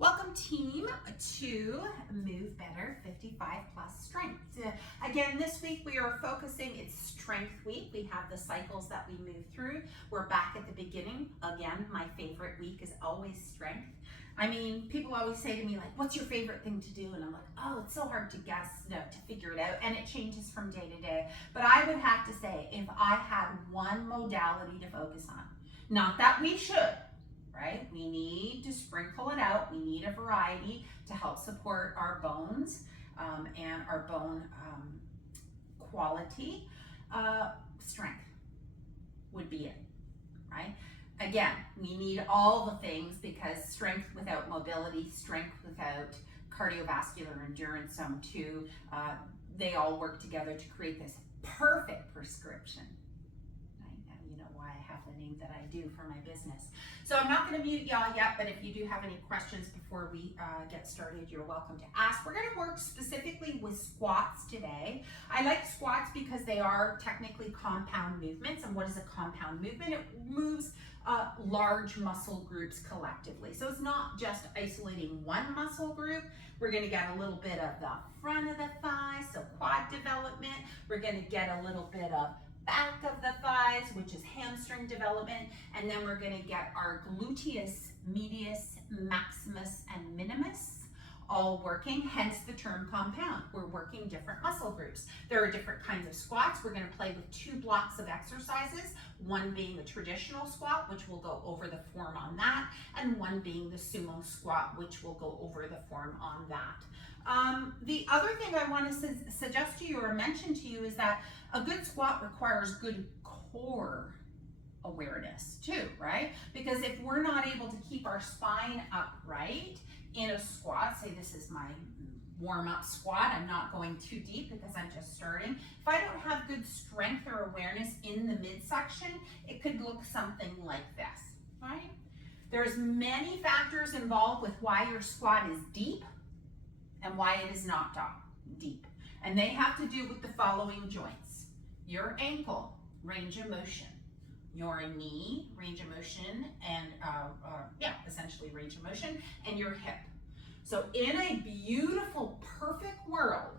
Welcome team to Move Better 55 Plus Strength. Again, this week we are focusing, it's Strength Week. We have the cycles that we move through. We're back at the beginning. Again, my favorite week is always strength. I mean, people always say to me like, what's your favorite thing to do? And I'm like, oh, it's so hard to guess, to figure it out. And it changes from day to day. But I would have to say, if I had one modality to focus on, not that we should, right? We need to sprinkle it out. We need a variety to help support our bones and our bone quality. Strength would be it, right? Again, we need all the things because strength without mobility, strength without cardiovascular endurance, too, they all work together to create this perfect prescription. You know why I have the name that I do for my business. So I'm not going to mute y'all yet, but if you do have any questions before we get started, you're welcome to ask. We're going to work specifically with squats today. I like squats because they are technically compound movements. And what is a compound movement? It moves large muscle groups collectively. So it's not just isolating one muscle group. We're going to get a little bit of the front of the thigh, so quad development. We're going to get a little bit of back of the thighs, which is hamstring development, and then we're going to get our gluteus medius, maximus, and minimus all working, hence the term compound. We're working different muscle groups. There are different kinds of squats. We're going to play with two blocks of exercises, one being the traditional squat, which will go over the form on that, and one being the sumo squat, which will go over the form on that. The other thing I want to suggest to you or mention to you is that a good squat requires good core awareness too, right? Because if we're not able to keep our spine upright in a squat, say this is my warm-up squat, I'm not going too deep because I'm just starting. If I don't have good strength or awareness in the midsection, it could look something like this, right? There's many factors involved with why your squat is deep and why it is not deep. And they have to do with the following joints: your ankle, range of motion; your knee, range of motion, and essentially range of motion, and your hip. So in a beautiful, perfect world,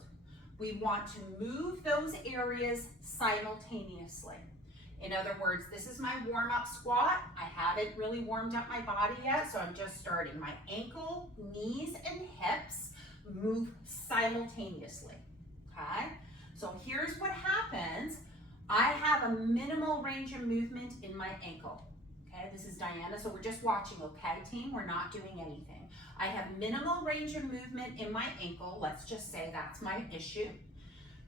we want to move those areas simultaneously. In other words, this is my warm-up squat. I haven't really warmed up my body yet, so I'm just starting. My ankle, knees, and hips move simultaneously, okay? So here's what happens. I have a minimal range of movement in my ankle, okay? This is Diana, so we're just watching, okay, team? We're not doing anything. I have minimal range of movement in my ankle. Let's just say that's my issue.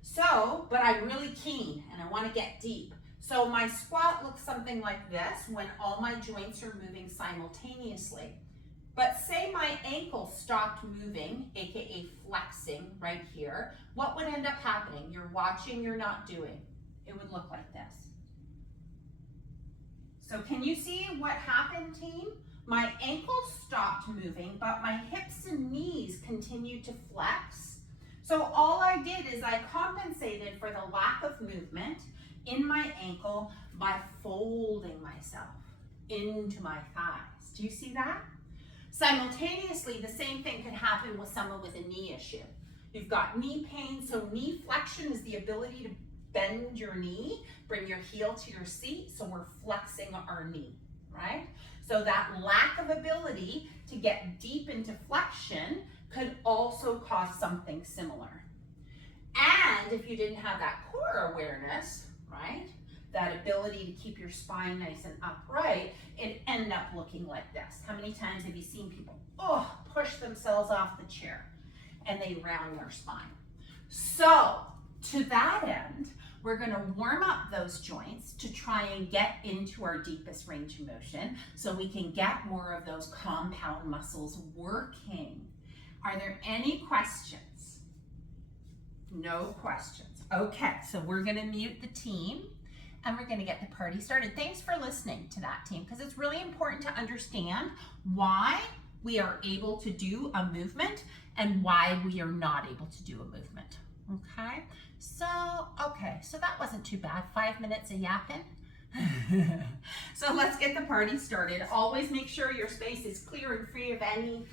So, but I'm really keen and I want to get deep. So my squat looks something like this when all my joints are moving simultaneously. But say my ankle stopped moving, aka flexing right here, what would end up happening? You're watching, you're not doing. It would look like this. So can you see what happened, team? My ankle stopped moving, but my hips and knees continued to flex. So all I did is I compensated for the lack of movement in my ankle by folding myself into my thighs. Do you see that? Simultaneously, the same thing could happen with someone with a knee issue. You've got knee pain, so knee flexion is the ability to bend your knee, bring your heel to your seat, so we're flexing our knee, right? So that lack of ability to get deep into flexion could also cause something similar. And if you didn't have that core awareness, right, that ability to keep your spine nice and upright, it end up looking like this. How many times have you seen people, push themselves off the chair and they round their spine? So to that end, we're going to warm up those joints to try and get into our deepest range of motion so we can get more of those compound muscles working. Are there any questions? No questions. Okay, so we're going to mute the team and we're going to get the party started. Thanks for listening to that, team, because it's really important to understand why we are able to do a movement and why we are not able to do a movement. Okay, so that wasn't too bad. 5 minutes of yapping. So let's get the party started. Always make sure your space is clear and free of any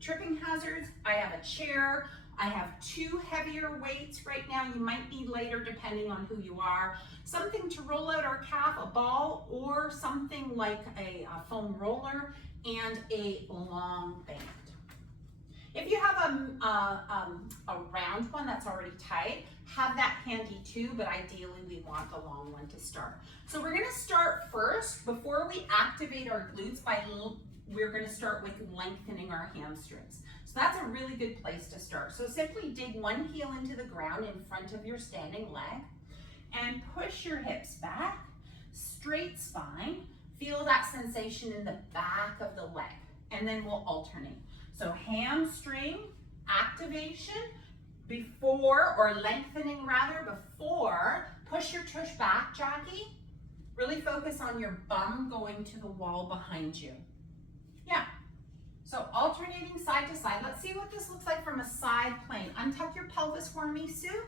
tripping hazards, I have a chair, I have 2 heavier weights right now. You might need later depending on who you are. Something to roll out our calf, a ball, or something like a foam roller, and a long band. If you have a round one that's already tight, have that handy too, but ideally we want the long one to start. So we're gonna start first, before we activate our glutes, we're gonna start with lengthening our hamstrings. So that's a really good place to start. So simply dig one heel into the ground in front of your standing leg and push your hips back, straight spine. Feel that sensation in the back of the leg, and then we'll alternate. So hamstring activation before, or lengthening rather, before. Push your tush back, Jackie. Really focus on your bum going to the wall behind you. Yeah. So alternating side to side. Let's see what this looks like from a side plane. Untuck your pelvis for me, Sue.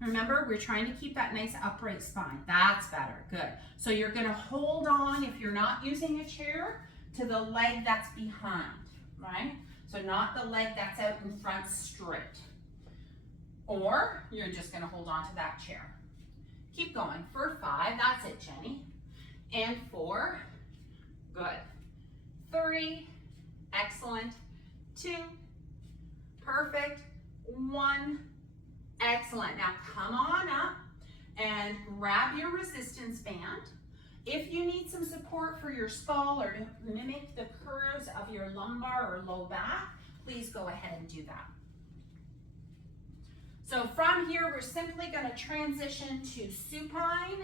Remember, we're trying to keep that nice upright spine. That's better. Good. So you're going to hold on, if you're not using a chair, to the leg that's behind, right? So not the leg that's out in front straight. Or you're just going to hold on to that chair. Keep going for 5. That's it, Jenny. And 4. Good. 3. Excellent. 2. Perfect. 1. Excellent. Now come on up and grab your resistance band. If you need some support for your skull or to mimic the curves of your lumbar or low back, please go ahead and do that. So from here, we're simply going to transition to supine.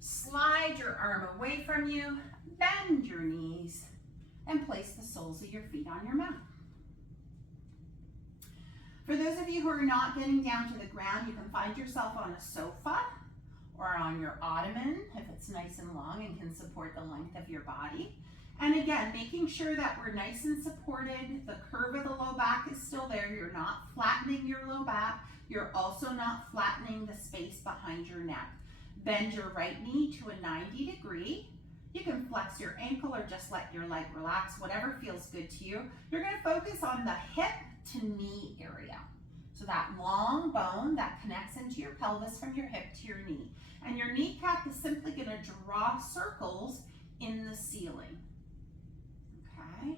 Slide your arm away from you, bend your knees, and place the soles of your feet on your mat. For those of you who are not getting down to the ground, you can find yourself on a sofa or on your ottoman if it's nice and long and can support the length of your body. And again, making sure that we're nice and supported. The curve of the low back is still there. You're not flattening your low back. You're also not flattening the space behind your neck. Bend your right knee to a 90 degree. You can flex your ankle or just let your leg relax, whatever feels good to you. You're going to focus on the hip to knee area. So that long bone that connects into your pelvis from your hip to your knee. And your kneecap is simply going to draw circles in the ceiling. Okay?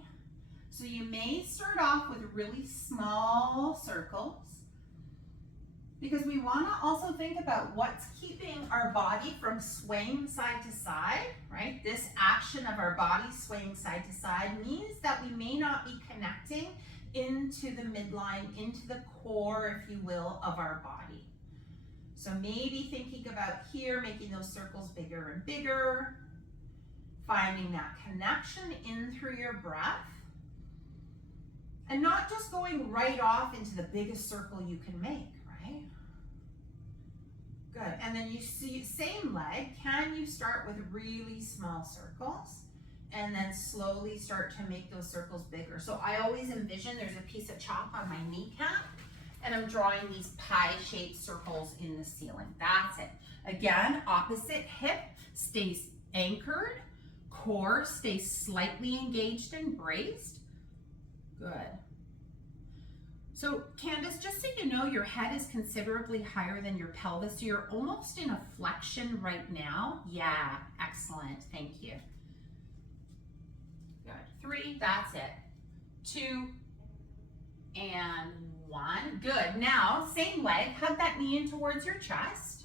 So you may start off with really small circles, because we want to also think about what's keeping our body from swaying side to side, right? This action of our body swaying side to side means that we may not be connecting into the midline, into the core, if you will, of our body. So maybe thinking about here, making those circles bigger and bigger, finding that connection in through your breath, and not just going right off into the biggest circle you can make, right? Good. And then you see, same leg, can you start with really small circles and then slowly start to make those circles bigger? So I always envision there's a piece of chalk on my kneecap and I'm drawing these pie-shaped circles in the ceiling. That's it. Again, opposite hip stays anchored, core stays slightly engaged and braced. Good. So Candace, just so you know, your head is considerably higher than your pelvis. So you're almost in a flexion right now. Yeah, excellent, thank you. Good, 3, that's it. 2, and 1, good. Now, same leg, hug that knee in towards your chest.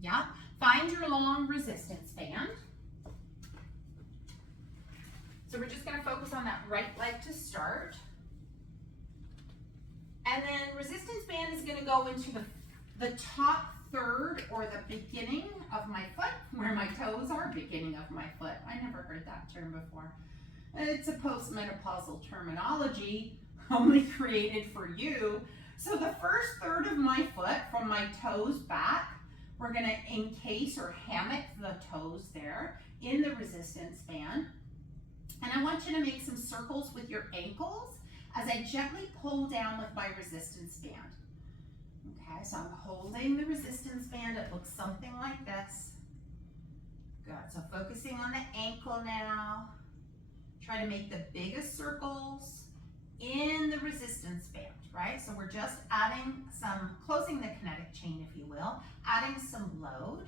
Yeah, find your long resistance band. So we're just gonna focus on that right leg to start. And then resistance band is gonna go into the top third, or the beginning of my foot, where my toes are, beginning of my foot. I never heard that term before. It's a postmenopausal terminology, only created for you. So the first third of my foot, from my toes back, we're gonna encase or hammock the toes there in the resistance band. And I want you to make some circles with your ankles as I gently pull down with my resistance band. Okay, so I'm holding the resistance band. It looks something like this. Good, so focusing on the ankle now. Try to make the biggest circles in the resistance band, right? So we're just adding some, closing the kinetic chain, if you will, adding some load.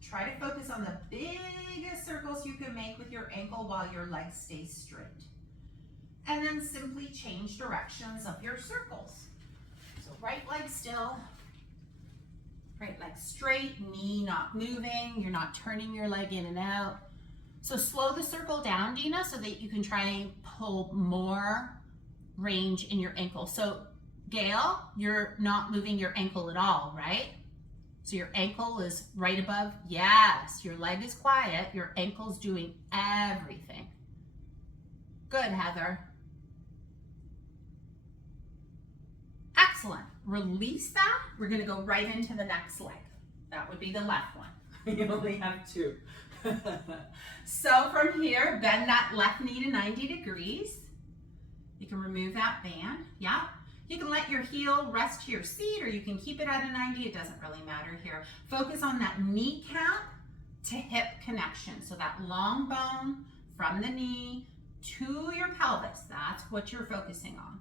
Try to focus on the biggest circles you can make with your ankle while your leg stays straight. And then simply change directions of your circles. So right leg still, right leg straight, knee not moving, you're not turning your leg in and out. So slow the circle down, Dina, so that you can try and pull more range in your ankle. So Gail, you're not moving your ankle at all, right? So your ankle is right above. Yes, your leg is quiet. Your ankle's doing everything. Good, Heather. Excellent. Release that. We're going to go right into the next leg. That would be the left one. You only have two. So from here, bend that left knee to 90 degrees. You can remove that band. Yeah. You can let your heel rest to your seat, or you can keep it at a 90. It doesn't really matter here. Focus on that kneecap to hip connection. So that long bone from the knee to your pelvis. That's what you're focusing on.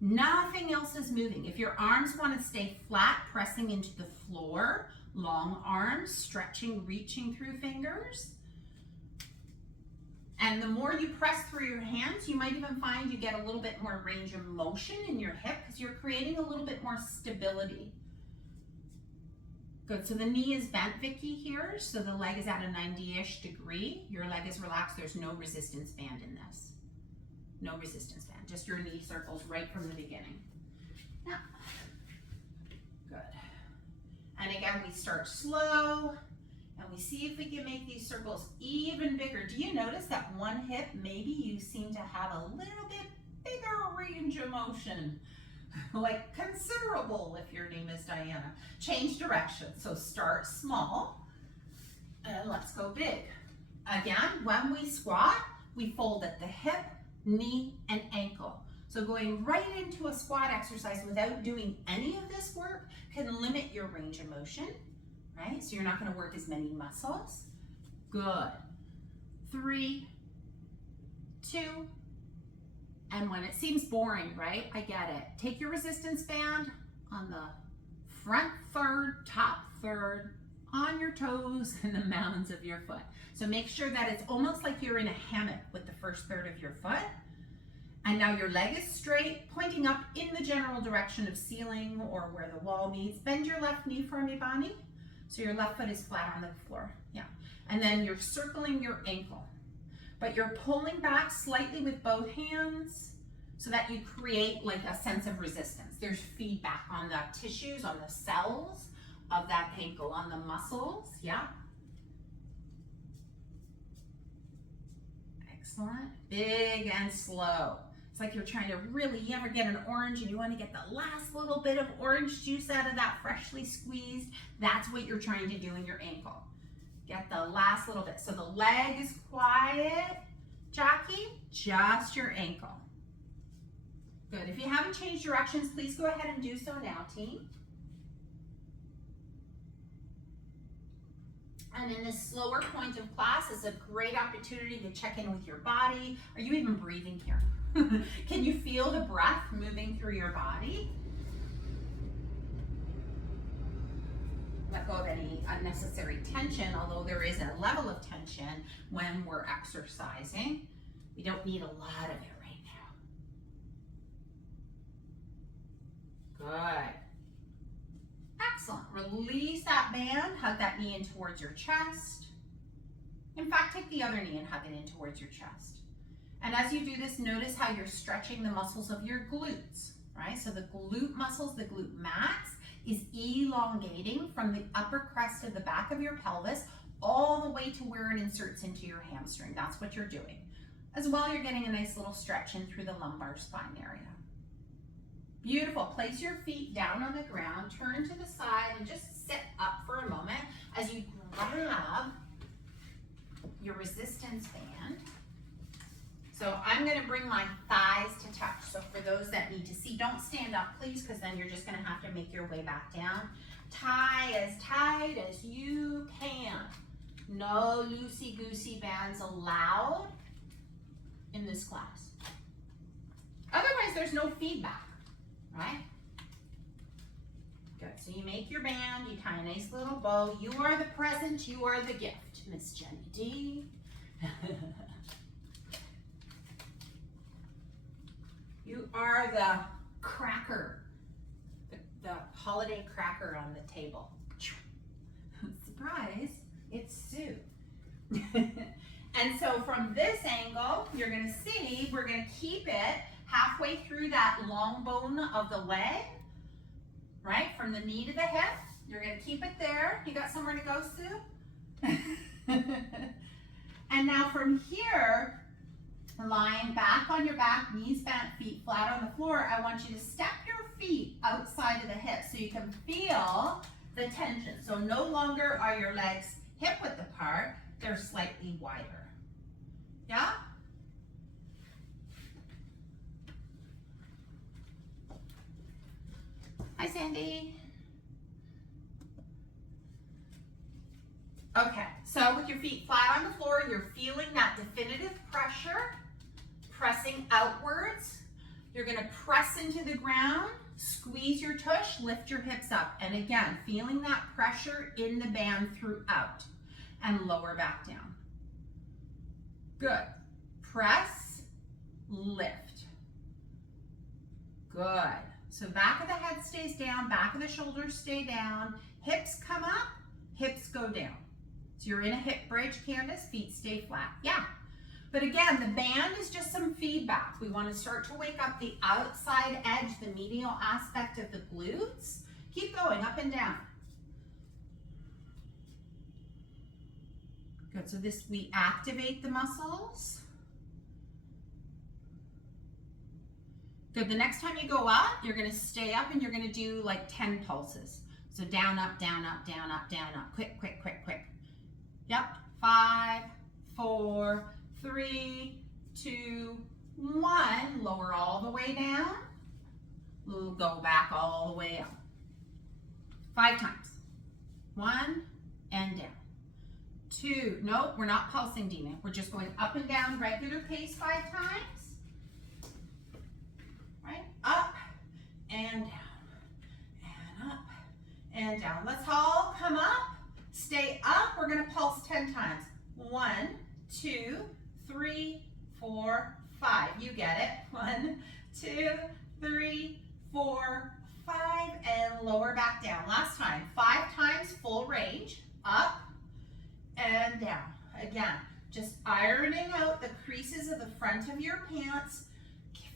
Nothing else is moving. If your arms want to stay flat, pressing into the floor, long arms, stretching, reaching through fingers. And the more you press through your hands, you might even find you get a little bit more range of motion in your hip because you're creating a little bit more stability. Good, so the knee is bent, Vicky, here. So the leg is at a 90-ish degree. Your leg is relaxed. There's no resistance band in this. No resistance band, just your knee circles right from the beginning. Yeah. Good. And again, we start slow. And we see if we can make these circles even bigger. Do you notice that one hip, maybe you seem to have a little bit bigger range of motion? Like considerable if your name is Diana. Change direction. So start small and let's go big. Again, when we squat, we fold at the hip, knee, and ankle. So going right into a squat exercise without doing any of this work can limit your range of motion. Right? So you're not going to work as many muscles. Good. 3, 2, and when it seems boring, right? I get it. Take your resistance band on the front third, top third, on your toes and the mounds of your foot. So make sure that it's almost like you're in a hammock with the first third of your foot. And now your leg is straight, pointing up in the general direction of ceiling or where the wall meets. Bend your left knee for me, Bonnie. So your left foot is flat on the floor, yeah. And then you're circling your ankle, but you're pulling back slightly with both hands so that you create like a sense of resistance. There's feedback on the tissues, on the cells of that ankle, on the muscles, yeah. Excellent, big and slow. It's like you're trying to really, you ever get an orange and you want to get the last little bit of orange juice out of that freshly squeezed? That's what you're trying to do in your ankle. Get the last little bit. So the leg is quiet, Jackie, just your ankle. Good, if you haven't changed directions, please go ahead and do so now, team. And in this slower point of class, it's a great opportunity to check in with your body. Are you even breathing here? Can you feel the breath moving through your body? Let go of any unnecessary tension, although there is a level of tension when we're exercising. We don't need a lot of it right now. Good. Excellent. Release that band, hug that knee in towards your chest. In fact, take the other knee and hug it in towards your chest. And as you do this, notice how you're stretching the muscles of your glutes, right? So the glute muscles, the glute max, is elongating from the upper crest of the back of your pelvis all the way to where it inserts into your hamstring. That's what you're doing. As well, you're getting a nice little stretch in through the lumbar spine area. Beautiful. Place your feet down on the ground, turn to the side, and just sit up for a moment as you grab your resistance band. So I'm going to bring my thighs to touch. So for those that need to see, don't stand up, please, because then you're just going to have to make your way back down. Tie as tight as you can. No loosey-goosey bands allowed in in this class. Otherwise, there's no feedback, right? Good, so you make your band, you tie a nice little bow. You are the present, you are the gift, Miss Jenny D. You are the cracker, the holiday cracker on the table. Surprise, it's Sue. And so from this angle, you're gonna see, we're gonna keep it halfway through that long bone of the leg, right? From the knee to the hip. You're gonna keep it there. You got somewhere to go, Sue? And now from here, lying back on your back, knees bent, feet flat on the floor, I want you to step your feet outside of the hips so you can feel the tension. So no longer are your legs hip width apart, they're slightly wider. Yeah? Hi, Sandy. Okay, so with your feet flat on the floor, you're feeling that definitive pressure, pressing outwards. You're gonna press into the ground, squeeze your tush, lift your hips up. And again, feeling that pressure in the band throughout and lower back down. Good. Press, lift. Good. So back of the head stays down, back of the shoulders stay down, hips come up, hips go down. So you're in a hip bridge, Candace, feet stay flat. Yeah. But again, the band is just some feedback. We want to start to wake up the outside edge, the medial aspect of the glutes. Keep going, up and down. Good, so this, we activate the muscles. Good, the next time you go up, you're gonna stay up and you're gonna do like 10 pulses. So down, up, down, up, down, up, down, up. Quick, quick, quick, quick. Yep, 5, 4, 3, 2, 1. Lower all the way down. We'll go back all the way up. 5 times. 1 and down. 2, nope, we're not pulsing, Dina. We're just going up and down, regular pace 5 times. Right, up and down, and up and down. Let's all come up, stay up. We're gonna pulse 10 times. 1, 2, 3, 4, 5. You get it. 1, 2, 3, 4, 5, and lower back down. Last time, 5 times full range, up and down. Again, just ironing out the creases of the front of your pants.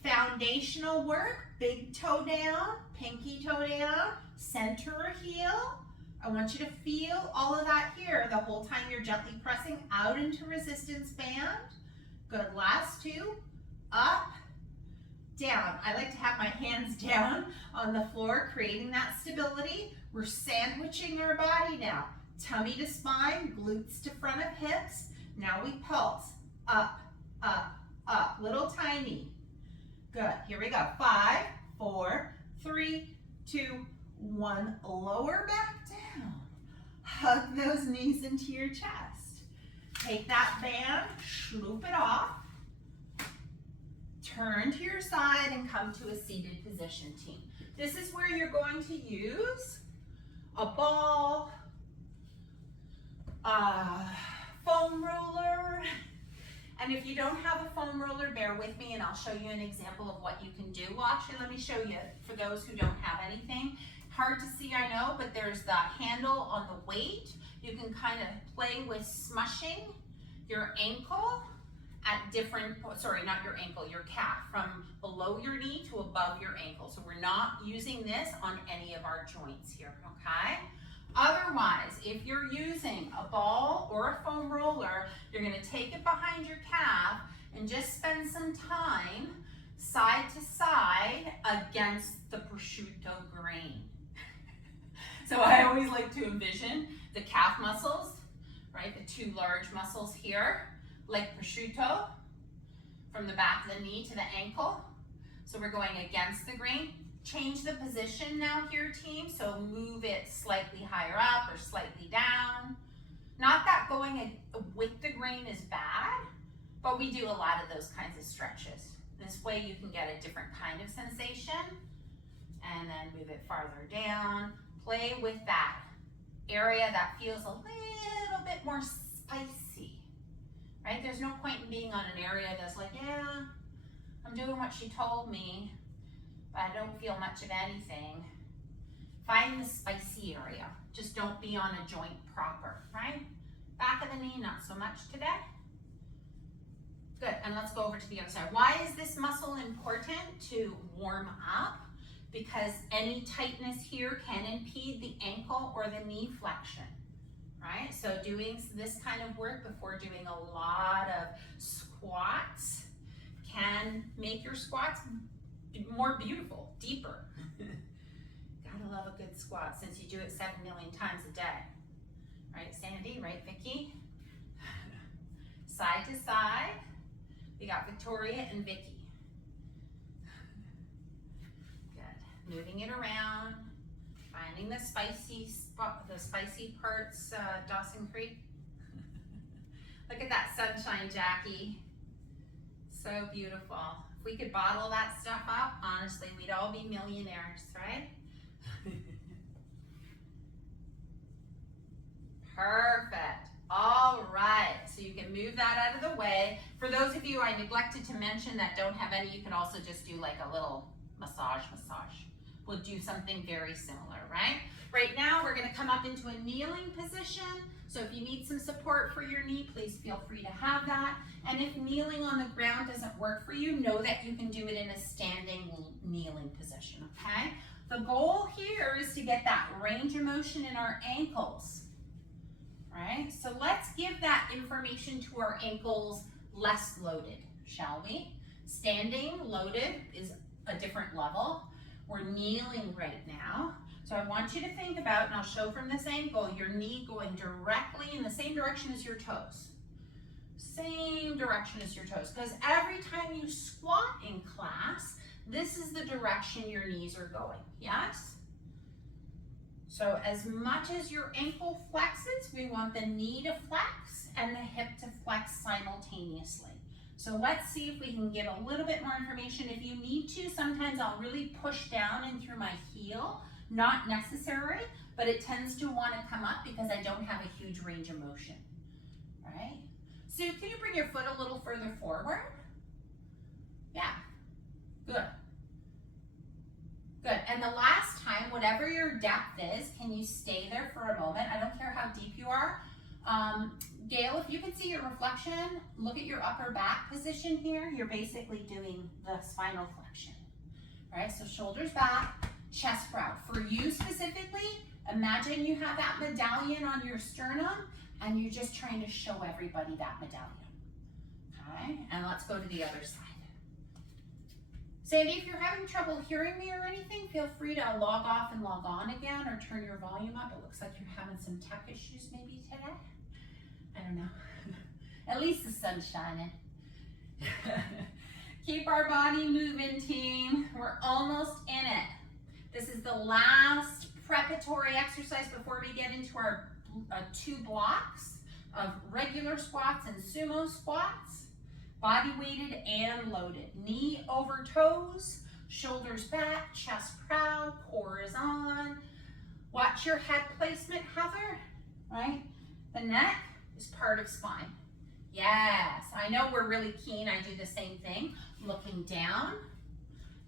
Foundational work, big toe down, pinky toe down, center heel. I want you to feel all of that here the whole time you're gently pressing out into resistance band. Good, last 2, up, down. I like to have my hands down on the floor, creating that stability. We're sandwiching our body now. Tummy to spine, glutes to front of hips. Now we pulse, up, up, up, little tiny. Good, here we go. 5, 4, 3, 2, 1. Lower back down. Hug those knees into your chest. Take that band, sloop it off. Turn to your side and come to a seated position, team. This is where you're going to use a ball, a foam roller. And if you don't have a foam roller, bear with me and I'll show you an example of what you can do. Well, actually, let me show you for those who don't have anything. Hard to see, I know, but there's the handle on the weight. You can kind of play with smushing your ankle at different, sorry, not your ankle, your calf, from below your knee to above your ankle. So we're not using this on any of our joints here, okay? Otherwise, if you're using a ball or a foam roller, you're gonna take it behind your calf and just spend some time side to side against the prosciutto grain. So I always like to envision the calf muscles, right? The 2 large muscles here, like prosciutto, from the back of the knee to the ankle. So we're going against the grain. Change the position now here, team. So move it slightly higher up or slightly down. Not that going with the grain is bad, But we do a lot of those kinds of stretches. This way you can get a different kind of sensation, and then move it farther down. Play with that area that feels a little bit more spicy, right? There's no point in being on an area that's like, yeah, I'm doing what she told me, but I don't feel much of anything. Find the spicy area. Just don't be on a joint proper, right? Back of the knee, not so much today. Good, and let's go over to the other side. Why is this muscle important to warm up? Because any tightness here can impede the ankle or the knee flexion, right? So doing this kind of work before doing a lot of squats can make your squats more beautiful, deeper. Gotta love a good squat since you do it 7 million times a day. Right, Sandy, right, Vicky? Side to side. We got Victoria and Vicky. Good. Moving it around, finding the spicy spot, the spicy parts, Dawson Creek. Look at that sunshine, Jackie. So beautiful. If we could bottle that stuff up, honestly, we'd all be millionaires, right? Perfect. All right, so you can move that out of the way. For those of you I neglected to mention that don't have any, you can also just do like a little massage. We'll do something very similar, right? Right now, we're gonna come up into a kneeling position. So if you need some support for your knee, please feel free to have that. And if kneeling on the ground doesn't work for you, know that you can do it in a standing kneeling position, okay? The goal here is to get that range of motion in our ankles. Right, so let's give that information to our ankles less loaded, shall we? Standing loaded is a different level. We're kneeling right now. So I want you to think about, and I'll show from this angle, your knee going directly in the same direction as your toes. Same direction as your toes, because every time you squat in class, this is the direction your knees are going, yes? So as much as your ankle flexes, we want the knee to flex and the hip to flex simultaneously. So let's see if we can get a little bit more information. If you need to, sometimes I'll really push down in through my heel. Not necessary, but it tends to want to come up because I don't have a huge range of motion, right? So can you bring your foot a little further forward? Yeah, good. Good, and the last time, whatever your depth is, can you stay there for a moment? I don't care how deep you are. Gail, if you can see your reflection, look at your upper back position here. You're basically doing the spinal flexion, right? So shoulders back, chest proud. For you specifically, imagine you have that medallion on your sternum and you're just trying to show everybody that medallion, okay? And let's go to the other side. Sandy, if you're having trouble hearing me or anything, feel free to log off and log on again or turn your volume up. It looks like you're having some tech issues maybe today. I don't know. At least the sun's shining. Keep our body moving, team. We're almost in it. This is the last preparatory exercise before we get into our 2 blocks of regular squats and sumo squats. Body weighted and loaded. Knee over toes, shoulders back, chest proud, core is on. Watch your head placement, Heather, right? The neck is part of spine. Yes, I know we're really keen. I do the same thing. Looking down.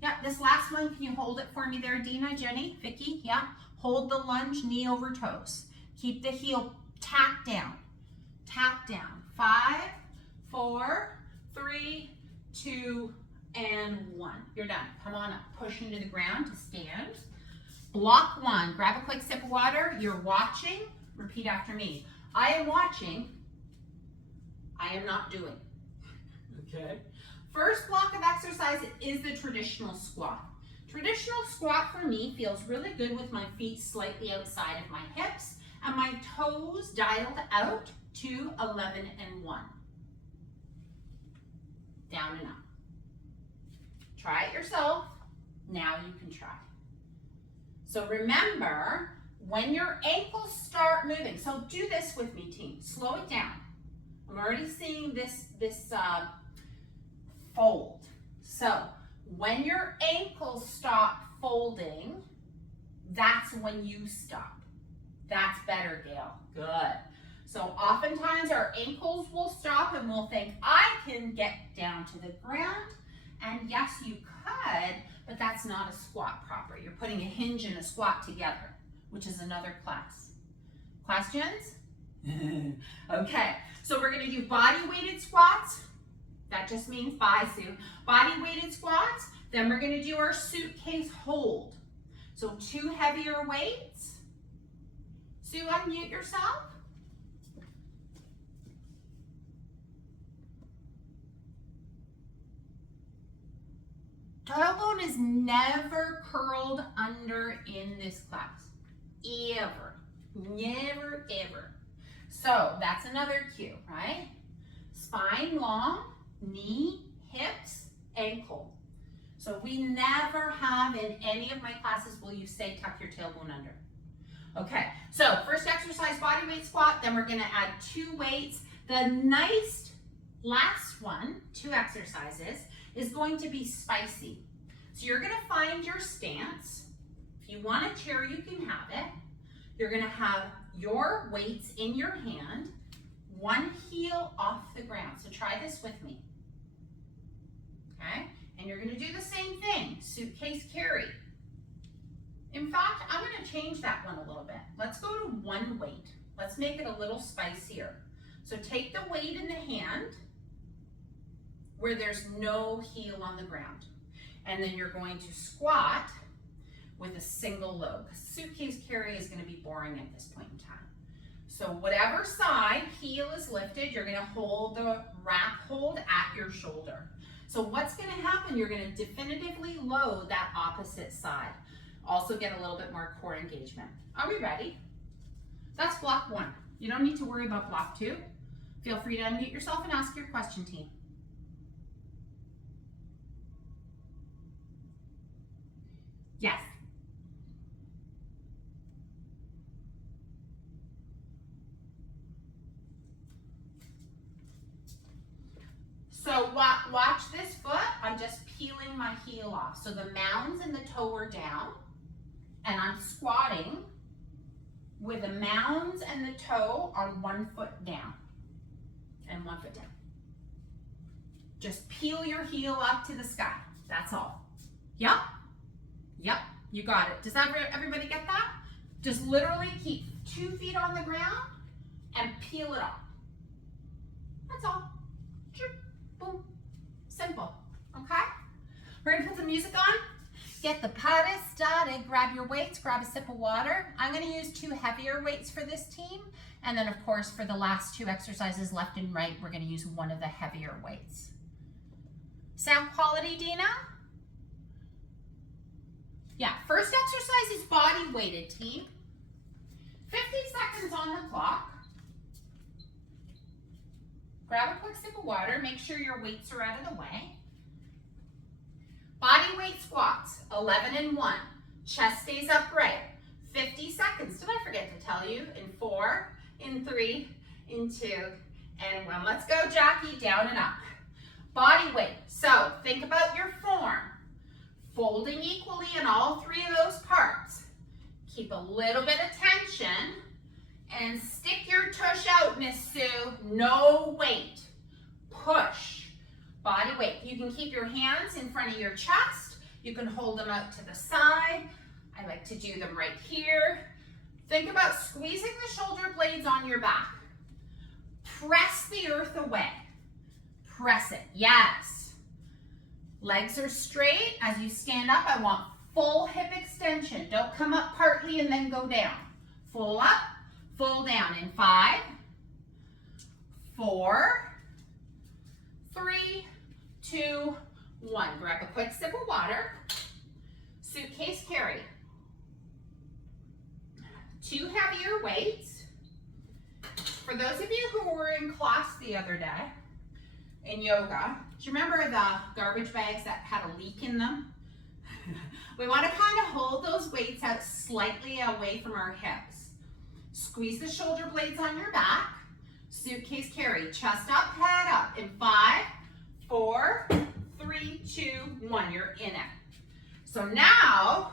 Yeah, this last one, can you hold it for me there, Dina, Jenny, Vicky? Yeah, hold the lunge, knee over toes. Keep the heel tapped down. Tap down. 5, 4, 3, 2, and 1. You're done. Come on up. Push into the ground to stand. Block 1. Grab a quick sip of water. You're watching. Repeat after me. I am watching. I am not doing. Okay. First block of exercise is the traditional squat. Traditional squat for me feels really good with my feet slightly outside of my hips and my toes dialed out to 11 and 1. Down and up. Try it yourself. Now you can try. So remember, when your ankles start moving, so do this with me, team. Slow it down. I'm already seeing this fold. So when your ankles stop folding, that's when you stop. That's better, Gail. Good. So oftentimes our ankles will stop and we'll think, I can get down to the ground. And yes, you could, but that's not a squat proper. You're putting a hinge and a squat together, which is another class. Questions? Okay, so we're gonna do body weighted squats. That just means bye, Sue. Body weighted squats. Then we're gonna do our suitcase hold. So 2 heavier weights. Sue, unmute yourself. Tailbone is never curled under in this class. Ever. Never, ever. So that's another cue, right? Spine long, knee, hips, ankle. So we never have in any of my classes will you say tuck your tailbone under. Okay, so first exercise, body weight squat, then we're gonna add 2 weights. The nice last one, 2 exercises, is going to be spicy. So you're gonna find your stance. If you want a chair, you can have it. You're gonna have your weights in your hand, one heel off the ground. So try this with me, okay? And you're gonna do the same thing, suitcase carry. In fact, I'm gonna change that one a little bit. Let's go to 1 weight. Let's make it a little spicier. So take the weight in the hand where there's no heel on the ground. And then you're going to squat with a single load. Suitcase carry is gonna be boring at this point in time. So whatever side heel is lifted, you're gonna hold the rack hold at your shoulder. So what's gonna happen, you're gonna definitively load that opposite side. Also get a little bit more core engagement. Are we ready? That's block 1. You don't need to worry about block 2. Feel free to unmute yourself and ask your question, team. Yes. So watch this foot. I'm just peeling my heel off. So the mounds and the toe are down, and I'm squatting with the mounds and the toe on 1 foot down and 1 foot down. Just peel your heel up to the sky. That's all. Yep. Yep, you got it. Does everybody get that? Just literally keep 2 feet on the ground and peel it off. That's all. Boom. Simple. Okay? We're gonna put some music on. Get the party started. Grab your weights, grab a sip of water. I'm gonna use 2 heavier weights for this team. And then of course, for the last 2 exercises left and right, we're gonna use one of the heavier weights. Sound quality, Dina? Yeah, first exercise is body weighted, team. 50 seconds on the clock. Grab a quick sip of water. Make sure your weights are out of the way. Body weight squats, 11 and 1. Chest stays upright. 50 seconds. Did I forget to tell you? In 4, in 3, in 2, and 1. Let's go, Jackie, down and up. Body weight. So think about your form. Folding equally in all 3 of those parts. Keep a little bit of tension and stick your tush out, Miss Sue. No weight. Push. Body weight. You can keep your hands in front of your chest. You can hold them out to the side. I like to do them right here. Think about squeezing the shoulder blades on your back. Press the earth away. Press it. Yes. Legs are straight. As you stand up, I want full hip extension. Don't come up partly and then go down. Full up, full down in 5, 4, 3, 2, 1. Grab a quick sip of water. Suitcase carry. 2 heavier weights. For those of you who were in class the other day, in yoga, do you remember the garbage bags that had a leak in them? We want to kind of hold those weights out slightly away from our hips. Squeeze the shoulder blades on your back. Suitcase carry, chest up, head up in 5, 4, 3, 2, 1. You're in it. So now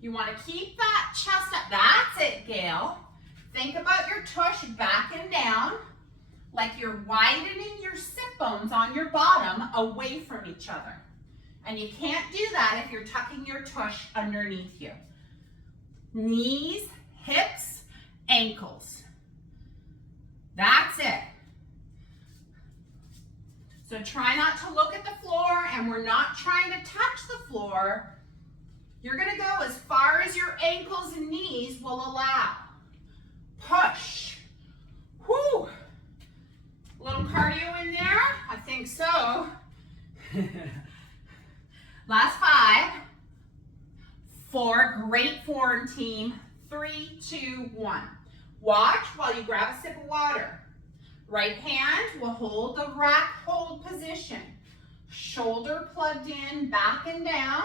you want to keep that chest up. That's it, Gail. Think about your tush back and down, like you're widening your sit bones on your bottom away from each other. And you can't do that if you're tucking your tush underneath you. Knees, hips, ankles. That's it. So try not to look at the floor, and we're not trying to touch the floor. You're gonna go as far as your ankles and knees will allow. Push. Whoo! Little cardio in there? I think so. Last 5, 4, great form team. 3, 2, 1. Watch while you grab a sip of water. Right hand will hold the rack hold position. Shoulder plugged in, back and down.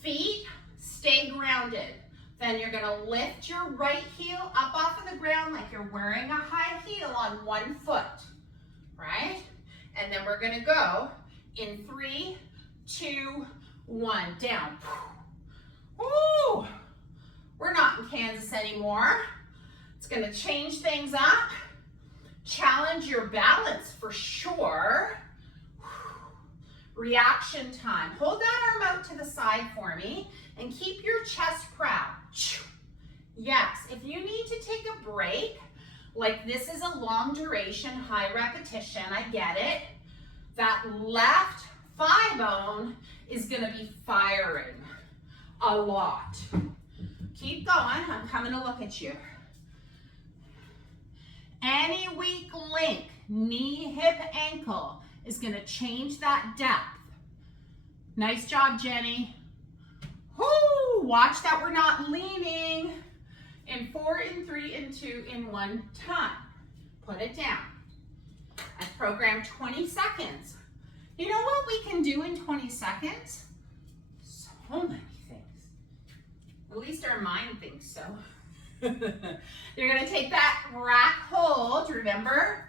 Feet stay grounded. Then you're gonna lift your right heel up off of the ground like you're wearing a high heel on one foot, right? And then we're gonna go in 3, 2, 1, down. Woo! We're not in Kansas anymore. It's gonna change things up. Challenge your balance for sure. Reaction time. Hold that arm out to the side for me and keep your chest proud. Yes, if you need to take a break, like this is a long duration, high repetition, I get it. That left thigh bone is gonna be firing a lot. Keep going, I'm coming to look at you. Any weak link, knee, hip, ankle, is gonna change that depth. Nice job, Jenny. Whoo! Watch that we're not leaning. In 4, in 3, in 2, in 1 time. Put it down. I programmed 20 seconds. You know what we can do in 20 seconds? So many things. At least our mind thinks so. You're gonna take that rack hold, remember?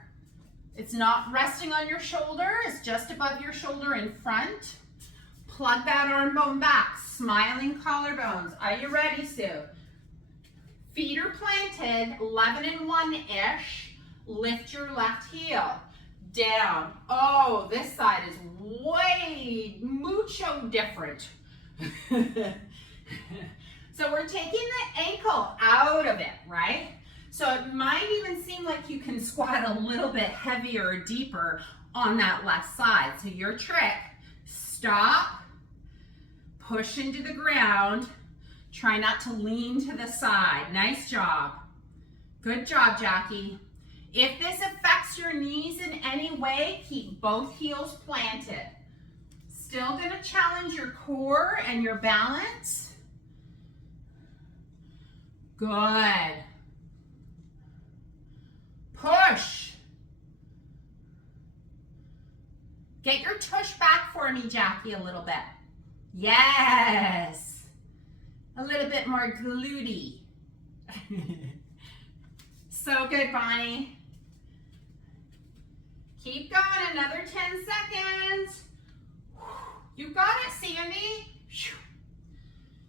It's not resting on your shoulder, it's just above your shoulder in front. Plug that arm bone back, smiling collarbones. Are you ready, Sue? Feet are planted, 11 and 1-ish. Lift your left heel, down. Oh, this side is way mucho different. So we're taking the ankle out of it, right? So it might even seem like you can squat a little bit heavier or deeper on that left side. So your trick, stop, push into the ground, try not to lean to the side. Nice job. Good job, Jackie. If this affects your knees in any way, keep both heels planted. Still gonna challenge your core and your balance. Good. Push. Get your tush back for me, Jackie, a little bit. Yes. A little bit more glutey. So good, Bonnie. Keep going, another 10 seconds. You got it, Sandy.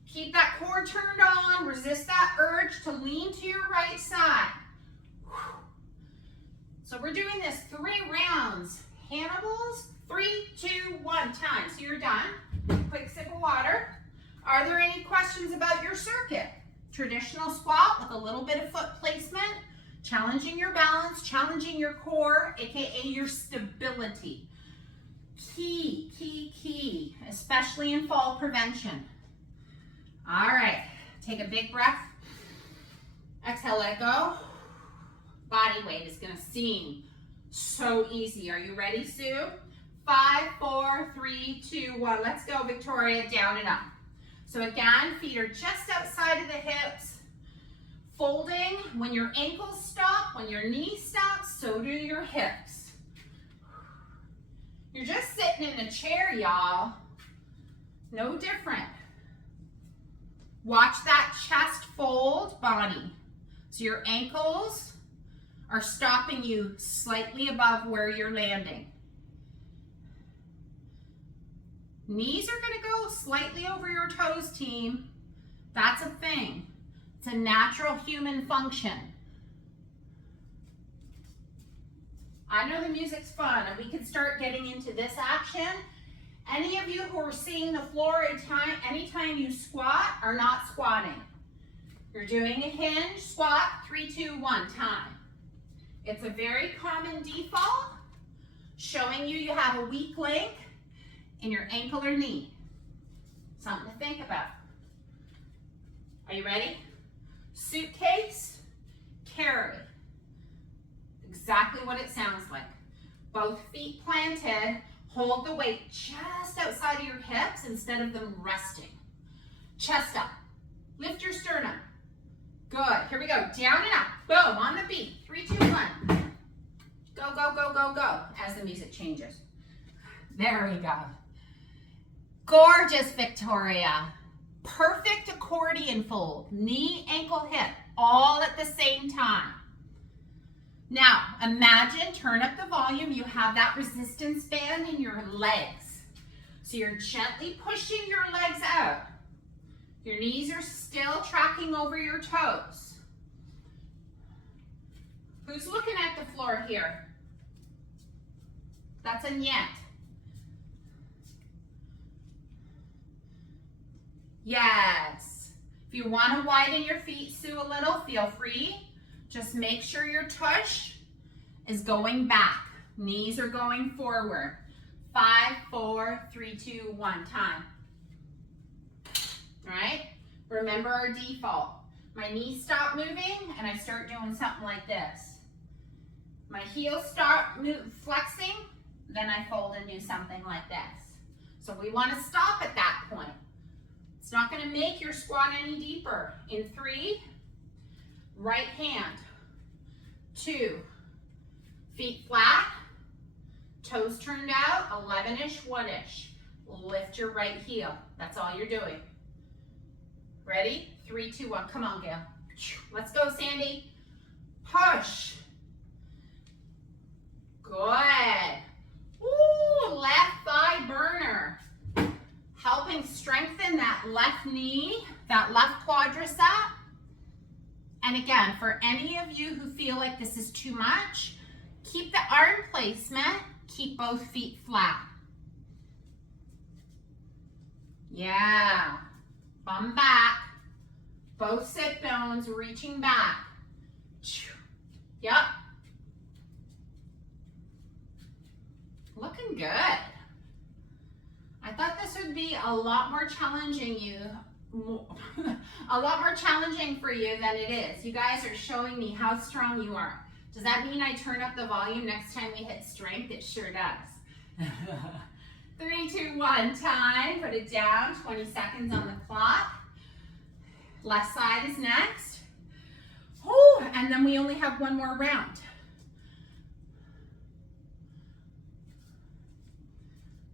Keep that core turned on. Resist that urge to lean to your right side. So we're doing this 3 rounds. Hannibals, 3, 2, 1, time. So you're done. Quick sip of water. Are there any questions about your circuit? Traditional squat with a little bit of foot placement, challenging your balance, challenging your core, aka your stability. Key, key, key, especially in fall prevention. All right, take a big breath. Exhale, let it go. Body weight is gonna seem so easy. Are you ready, Sue? 5, 4, 3, 2, 1. Let's go, Victoria, down and up. So again, feet are just outside of the hips. Folding, when your ankles stop, when your knees stop, so do your hips. You're just sitting in a chair, y'all. No different. Watch that chest fold, Bonnie. So your ankles are stopping you slightly above where you're landing. Knees are going to go slightly over your toes, team. That's a thing. It's a natural human function. I know the music's fun, and we can start getting into this action. Any of you who are seeing the floor anytime you squat are not squatting. You're doing a hinge squat, 3, 2, 1, time. It's a very common default, showing you have a weak link in your ankle or knee. Something to think about. Are you ready? Suitcase, carry. Exactly what it sounds like. Both feet planted, hold the weight just outside of your hips instead of them resting. Chest up, lift your sternum. Good, here we go, down and up, boom, on the beat, 3, 2, 1. Go, go, go, go, go, as the music changes. There we go. Gorgeous, Victoria. Perfect accordion fold, knee, ankle, hip, all at the same time. Now, imagine, turn up the volume, you have that resistance band in your legs. So you're gently pushing your legs out. Your knees are still tracking over your toes. Who's looking at the floor here? That's a niet. Yes. If you want to widen your feet, Sue, a little, feel free. Just make sure your tush is going back. Knees are going forward. 5, 4, 3, 2, 1, time. All right? Remember our default. My knees stop moving and I start doing something like this. My heels start flexing, then I fold and do something like this. So we want to stop at that point. It's not going to make your squat any deeper. In 3, right hand. 2, feet flat, toes turned out, 11-ish, 1-ish. Lift your right heel. That's all you're doing. Ready? 3, 2, 1. Come on, Gail. Let's go, Sandy. Push. Good. Ooh, left thigh burner. Helping strengthen that left knee, that left quadricep. And again, for any of you who feel like this is too much, keep the arm placement, keep both feet flat. Yeah, bum back, both sit bones reaching back. Yep. Looking good. I thought this would be a lot more challenging for you than it is. You guys are showing me how strong you are. Does that mean I turn up the volume next time we hit strength? It sure does. 3, 2, 1, time. Put it down, 20 seconds on the clock. Left side is next. Ooh, and then we only have one more round.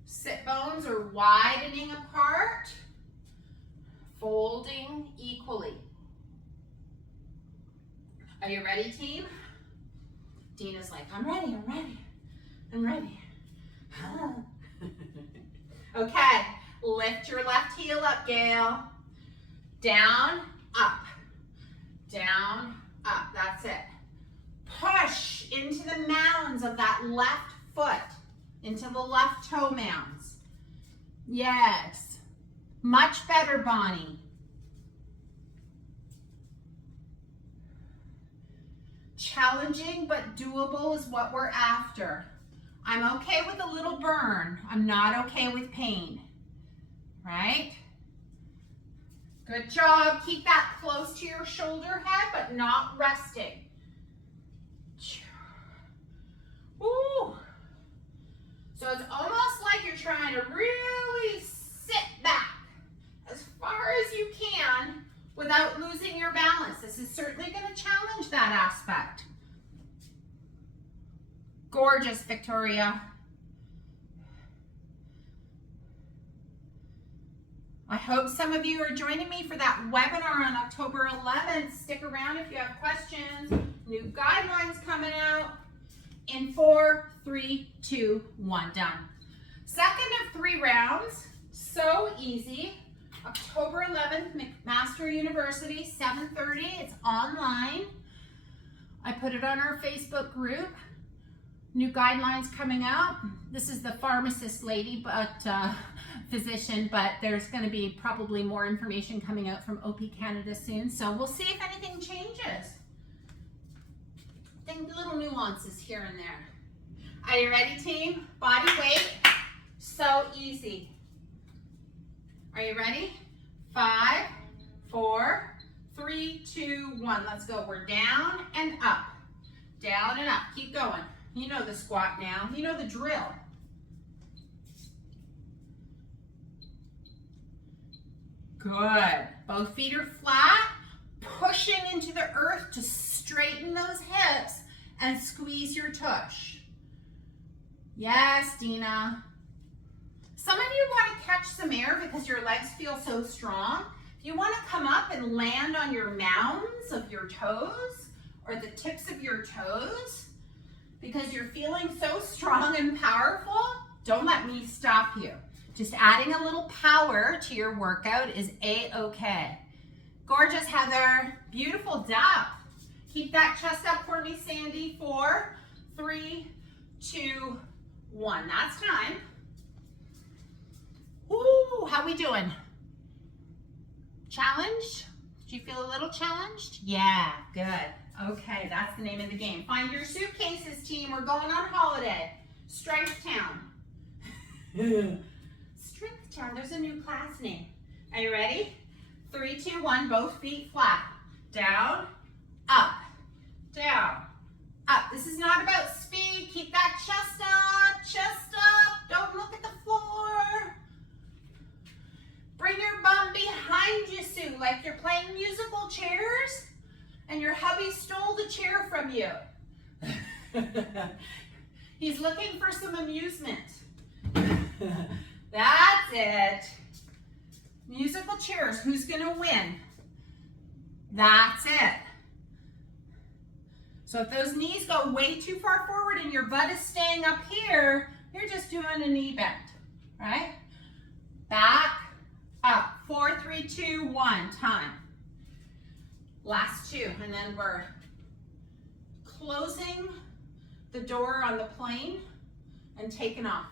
Sit bones are widening apart, folding equally. Are you ready, team? Dina's like, I'm ready, I'm ready, I'm ready. Okay, lift your left heel up, Gail. Down, up, down, up. That's it. Push into the mounds of that left foot, into the left toe mounds. Yes. Much better, Bonnie. Challenging but doable is what we're after. I'm okay with a little burn. I'm not okay with pain. Right? Good job. Keep that close to your shoulder head, but not resting. Ooh. So it's almost like you're trying to really sit back as far as you can without losing your balance. This is certainly going to challenge that aspect. Gorgeous, Victoria. I hope some of you are joining me for that webinar on October 11th. Stick around if you have questions. New guidelines coming out in 4, 3, 2, 1, done. Second of 3 rounds, so easy. October 11th, McMaster University, 7:30, it's online. I put it on our Facebook group. New guidelines coming out. This is the pharmacist lady, but physician, but there's going to be probably more information coming out from OP Canada soon. So we'll see if anything changes. I think little nuances here and there. Are you ready, team? Body weight, so easy. Are you ready? 5, 4, 3, 2, 1. Let's go. We're down and up. Down and up. Keep going. You know the squat now. You know the drill. Good. Both feet are flat. Pushing into the earth to straighten those hips and squeeze your tush. Yes, Dina. Some of you want to catch some air because your legs feel so strong. If you want to come up and land on your mounds of your toes or the tips of your toes because you're feeling so strong and powerful, don't let me stop you. Just adding a little power to your workout is a-okay. Gorgeous, Heather. Beautiful depth. Keep that chest up for me, Sandy. 4, 3, 2, 1. That's time. Ooh, how we doing? Challenged? Do you feel a little challenged? Yeah, good. Okay, that's the name of the game. Find your suitcases, team. We're going on holiday. Strength Town. Strength Town, there's a new class name. Are you ready? 3, 2, 1, both feet flat. Down, up, down, up. This is not about speed. Keep that chest up, chest up. Don't look at the floor. Bring your bum behind you, Sue, like you're playing musical chairs and your hubby stole the chair from you. He's looking for some amusement. That's it. Musical chairs, who's gonna win? That's it. So if those knees go way too far forward and your butt is staying up here, you're just doing a knee bend, right? Back, up. 4, 3, 2, 1, time. Last 2, and then we're closing the door on the plane and taking off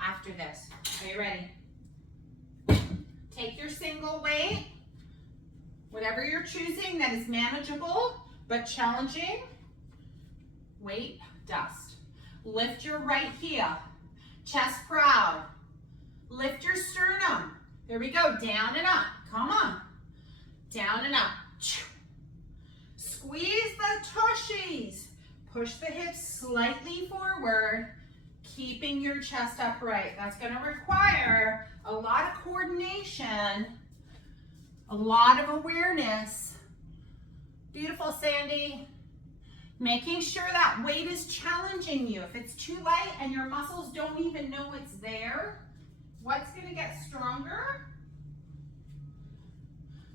after this. Are you ready? Take your single weight, whatever you're choosing that is manageable but challenging. Weight, dust. Lift your right heel, chest proud. Lift your sternum. Here we go, down and up. Come on. Down and up. Squeeze the tushies. Push the hips slightly forward, keeping your chest upright. That's going to require a lot of coordination, a lot of awareness. Beautiful, Sandy. Making sure that weight is challenging you. If it's too light and your muscles don't even know it's there, what's going to get stronger?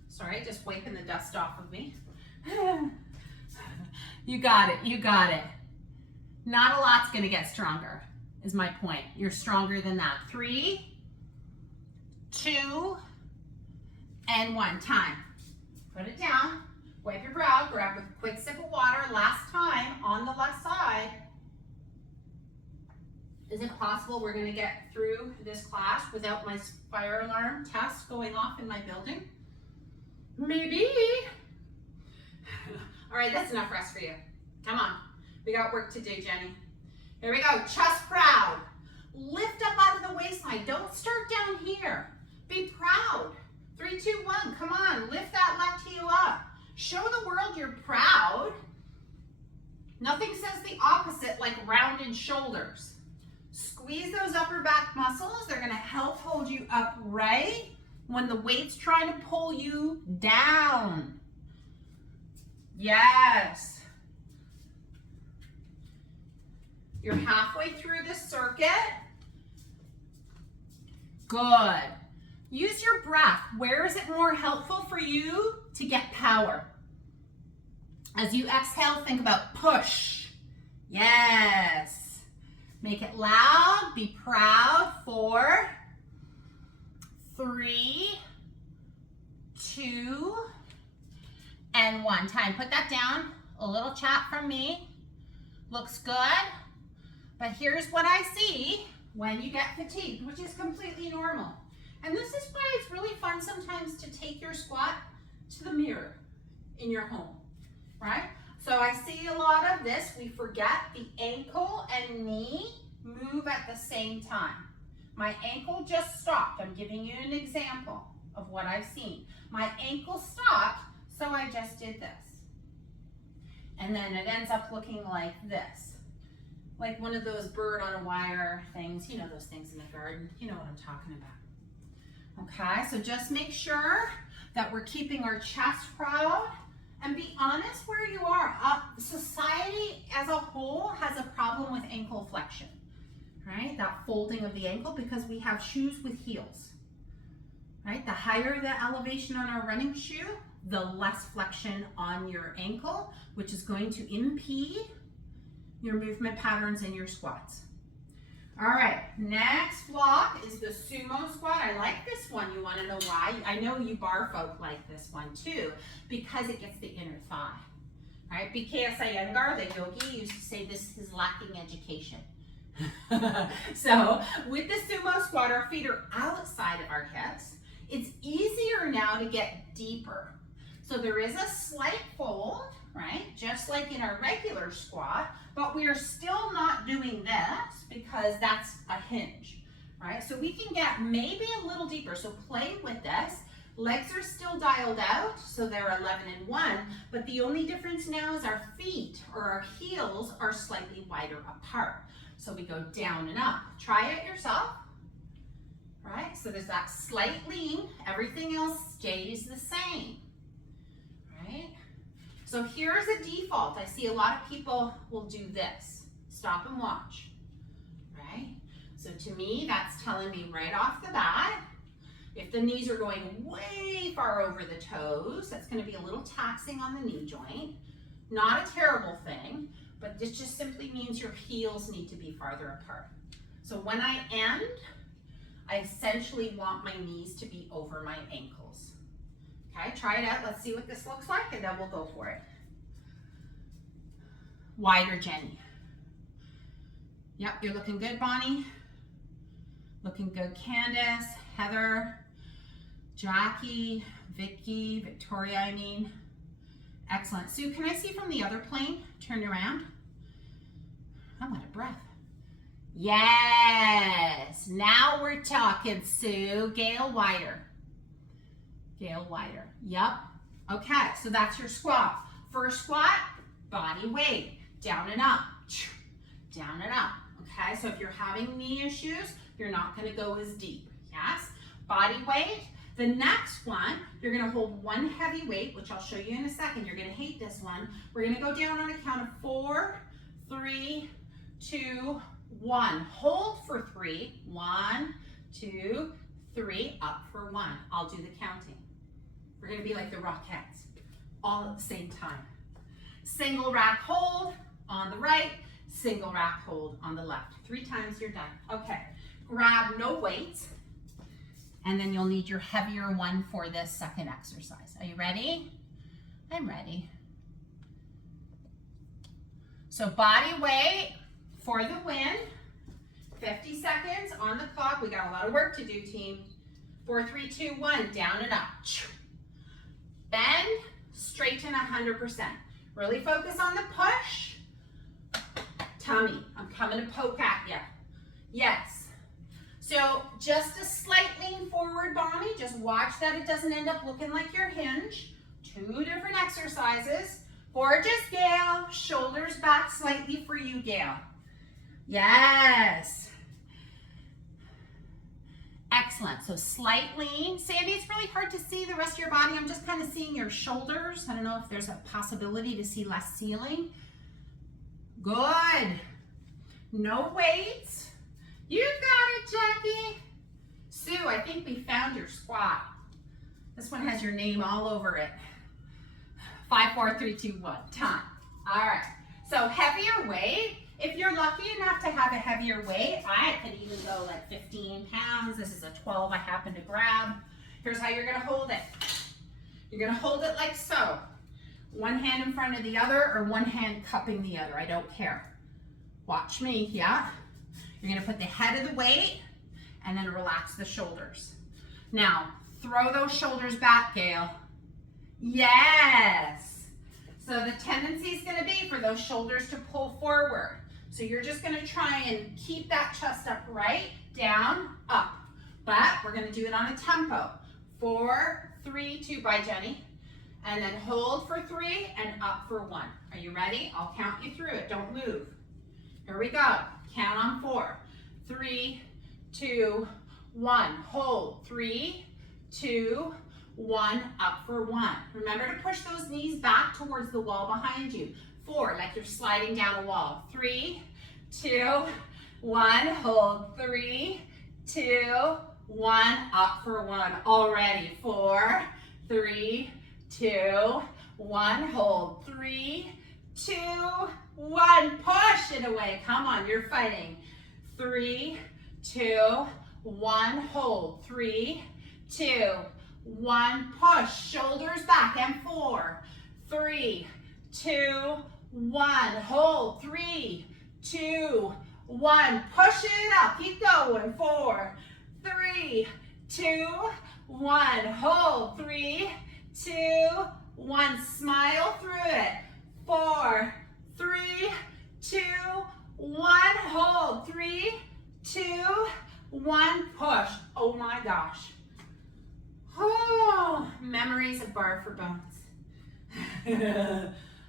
Sorry, just wiping the dust off of me. You got it, you got it. Not a lot's going to get stronger, is my point. You're stronger than that. 3, 2, and 1. Time. Put it down. Wipe your brow. Grab a quick sip of water. Last time on the left side. Is it possible we're going to get through this class without my fire alarm test going off in my building? Maybe. All right, that's enough rest for you. Come on. We got work to do, Jenny. Here we go. Chest proud. Lift up out of the waistline. Don't start down here. Be proud. 3, 2, 1. Come on. Lift that left heel up. Show the world you're proud. Nothing says the opposite like rounded shoulders. Squeeze those upper back muscles. They're going to help hold you upright when the weight's trying to pull you down. Yes. You're halfway through this circuit. Good. Use your breath. Where is it more helpful for you to get power? As you exhale, think about push. Yes. Make it loud, be proud. 4, 3, 2, and 1. Time, put that down. A little chat from me. Looks good. But here's what I see when you get fatigued, which is completely normal. And this is why it's really fun sometimes to take your squat to the mirror in your home, right? So I see a lot of this. We forget the ankle and knee move at the same time. My ankle just stopped. I'm giving you an example of what I've seen. My ankle stopped, so I just did this. And then it ends up looking like this. Like one of those bird on a wire things, you know, those things in the garden. You know what I'm talking about. Okay, so just make sure that we're keeping our chest proud and be honest where you are. Society as a whole has a problem with ankle flexion, right? That folding of the ankle, because we have shoes with heels, right? The higher the elevation on our running shoe, the less flexion on your ankle, which is going to impede your movement patterns in your squats. All right, next block is the sumo squat. I like this one. You want to know why? I know you bar folk like this one too, because it gets the inner thigh. All right, BKS Iyengar, the yogi, used to say this is lacking education. So with the sumo squat, our feet are outside of our hips. It's easier now to get deeper. So there is a slight fold, right? Just like in our regular squat, but we are still not doing this because that's a hinge, right? So we can get maybe a little deeper. So play with this. Legs are still dialed out, so they're 11 and 1, but the only difference now is our feet or our heels are slightly wider apart. So we go down and up. Try it yourself, right? So there's that slight lean. Everything else stays the same, right? So here's a default. I see a lot of people will do this. Stop and watch, right? So to me, that's telling me right off the bat, if the knees are going way far over the toes, that's going to be a little taxing on the knee joint. Not a terrible thing, but this just simply means your heels need to be farther apart. So when I end, I essentially want my knees to be over my ankles. Okay, try it out. Let's see what this looks like, and then we'll go for it. Wider, Jenny. Yep, you're looking good, Bonnie. Looking good, Candace, Heather, Jackie, Vicky, Victoria, I mean. Excellent. Sue, can I see from the other plane? Turn around. I'm out of breath. Yes. Now we're talking, Sue. Gail, wider. Gail, wider. Yep. Okay, so that's your squat. First squat, body weight. Down and up. Down and up. Okay, so if you're having knee issues, you're not going to go as deep. Yes? Body weight. The next one, you're going to hold one heavy weight, which I'll show you in a second. You're going to hate this one. We're going to go down on a count of 4, 3, 2, 1. Hold for 3. 1, 2, 3. Up for 1. I'll do the counting. We're going to be like the Rockettes, all at the same time. Single rack hold on the right, single rack hold on the left. 3 times, you're done. Okay, grab no weights, and then you'll need your heavier one for this second exercise. Are you ready? I'm ready. So body weight for the win. 50 seconds on the clock. We got a lot of work to do, team. 4, 3, 2, 1, down and up. Bend, straighten 100%. Really focus on the push. Tummy, I'm coming to poke at you. Yes. So just a slight lean forward, Bonnie. Just watch that it doesn't end up looking like your hinge. 2 different exercises. Gorgeous, Gail. Shoulders back slightly for you, Gail. Yes. Excellent. So slight lean. Sandy, it's really hard to see the rest of your body. I'm just kind of seeing your shoulders. I don't know if there's a possibility to see less ceiling. Good. No weights. You got it, Jackie. Sue, I think we found your squat. This one has your name all over it. 5, 4, 3, 2, 1, time. All right, so heavier weight. If you're lucky enough to have a heavier weight, I could even go like 15 pounds. This is a 12 I happen to grab. Here's how you're gonna hold it. You're gonna hold it like so. One hand in front of the other or one hand cupping the other, I don't care. Watch me, yeah? You're gonna put the head of the weight and then relax the shoulders. Now, throw those shoulders back, Gail. Yes. So the tendency is gonna be for those shoulders to pull forward. So you're just gonna try and keep that chest up, right? Down, up. But we're gonna do it on a tempo. 4, 3, 2, bye Jenny. And then hold for 3 and up for 1. Are you ready? I'll count you through it, don't move. Here we go, count on 4. 3, 2, 1, hold. 3, 2, 1, up for 1. Remember to push those knees back towards the wall behind you. 4, like you're sliding down a wall. 3, 2, 1, hold. 3, 2, 1, up for 1. Already. 4, 3, 2, 1, hold. 3, 2, 1, push it away. Come on, you're fighting. 3, 2, 1, hold. 3, 2, 1, push, shoulders back, and 4, 3, 2, 1, hold. 3, 2, 1, push it up, keep going. 4, 3, 2, 1, hold. 3, 2, 1, smile through it. 4, 3, 2, 1, hold. 3, 2, 1, push. Oh my gosh. Oh, memories of bar for bones.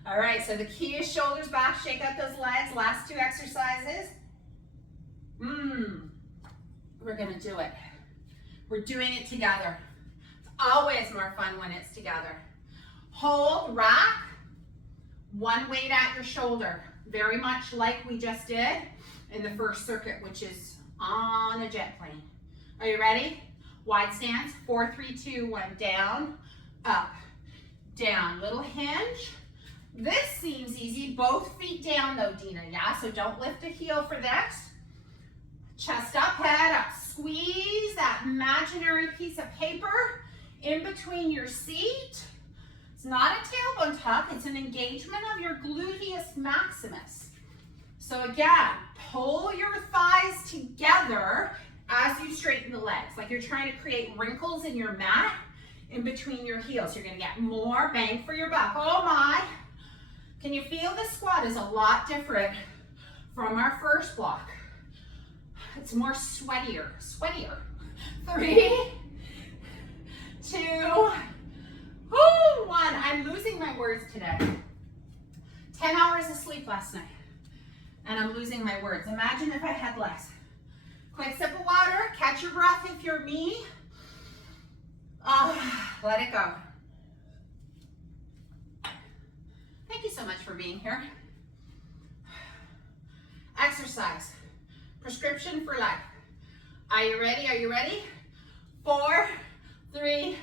All right, so the key is shoulders back, shake out those legs. Last 2 exercises. We're gonna do it. We're doing it together. It's always more fun when it's together. Hold, rack, one weight at your shoulder. Very much like we just did in the first circuit, which is on a jet plane. Are you ready? Wide stance, 4, 3, 2, 1, down, up, down, little hinge. This seems easy, both feet down though, Dina, yeah? So don't lift a heel for this. Chest up, head up, squeeze that imaginary piece of paper in between your seat. It's not a tailbone tuck, it's an engagement of your gluteus maximus. So again, pull your thighs together as you straighten the legs, like you're trying to create wrinkles in your mat in between your heels. You're gonna get more bang for your buck. Oh my. Can you feel the squat is a lot different from our first block? It's more sweatier. 3, 2, 1. I'm losing my words today. 10 hours of sleep last night, and I'm losing my words. Imagine if I had less. Quick sip of water, catch your breath if you're me. Let it go. Thank you so much for being here. Exercise, prescription for life. Are you ready? Are you ready? 4, 3,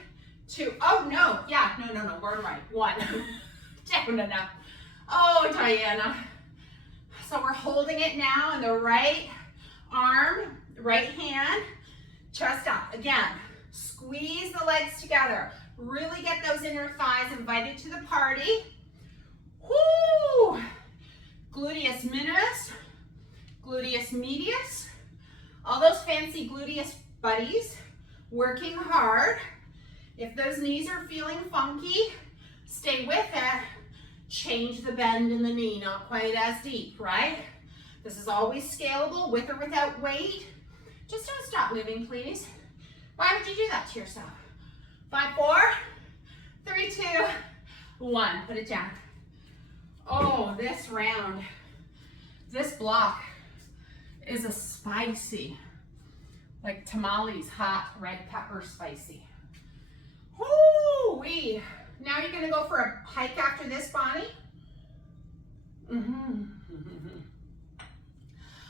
2. Oh no, yeah, no, we're right. 1, down enough. Oh, Diana. So we're holding it now in the right arm, right hand, chest up. Again, squeeze the legs together. Really get those inner thighs invited to the party. Whoo! Gluteus minimus, gluteus medius, all those fancy gluteus buddies working hard. If those knees are feeling funky, stay with it. Change the bend in the knee, not quite as deep, right? This is always scalable with or without weight. Just don't stop moving, please. Why would you do that to yourself? 5, 4, 3, 2, 1. Put it down. Oh, this round, this block is a spicy, like tamales, hot red pepper spicy. Woo-wee. Now you're gonna go for a hike after this, Bonnie.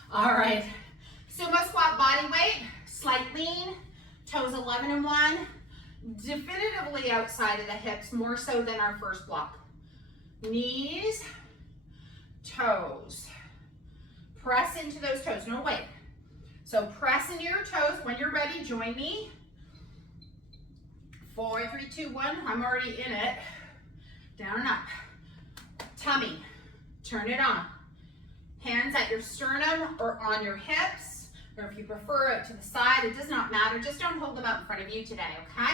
All right, sumo squat body weight, slight lean, toes 11 and 1, definitively outside of the hips, more so than our first block. knees, toes. Press into those toes. No, wait. So press into your toes. When you're ready, join me. 4, 3, 2, 1. I'm already in it. Down and up. Tummy. Turn it on. Hands at your sternum or on your hips, or if you prefer it to the side, it does not matter. Just don't hold them out in front of you today, okay?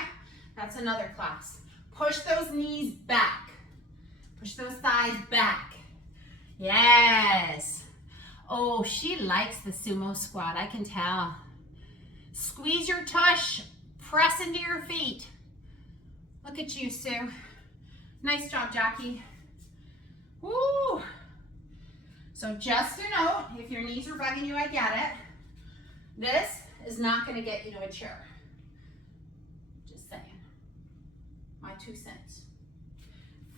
That's another class. Push those knees back. Push those thighs back. Yes. Oh, she likes the sumo squat, I can tell. Squeeze your tush. Press into your feet. Look at you, Sue. Nice job, Jackie. Woo! So just a note, if your knees are bugging you, I get it. This is not going to get you to a chair. Just saying. My 2 cents.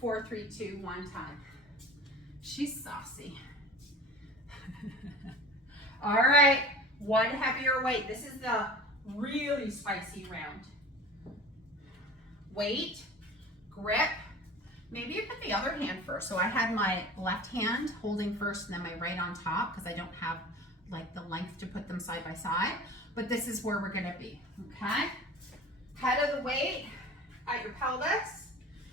4, 3, 2, 1 time. She's saucy. All right, one heavier weight. This is the really spicy round. Weight, grip. Maybe you put the other hand first. So I had my left hand holding first and then my right on top because I don't have like the length to put them side by side. But this is where we're gonna be, okay? Head of the weight at your pelvis.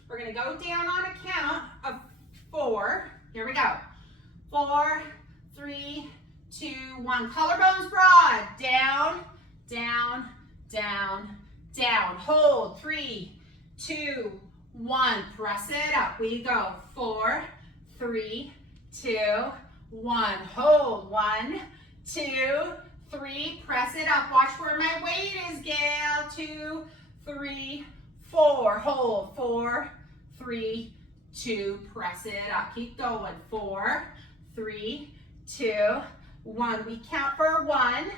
We're gonna go down on a count of 4. Here we go. 4, 3, 2, 1. Collarbones broad. Down, down, down, down. Hold. 3, 2, 1. Press it up. We go. 4, 3, 2, 1. Hold. 1, 2, 3. Press it up. Watch where my weight is, Gail. 2, 3, 4. Hold. 4, 3, 2. Press it up. Keep going. 4, 3, 2, 1. We count for 1,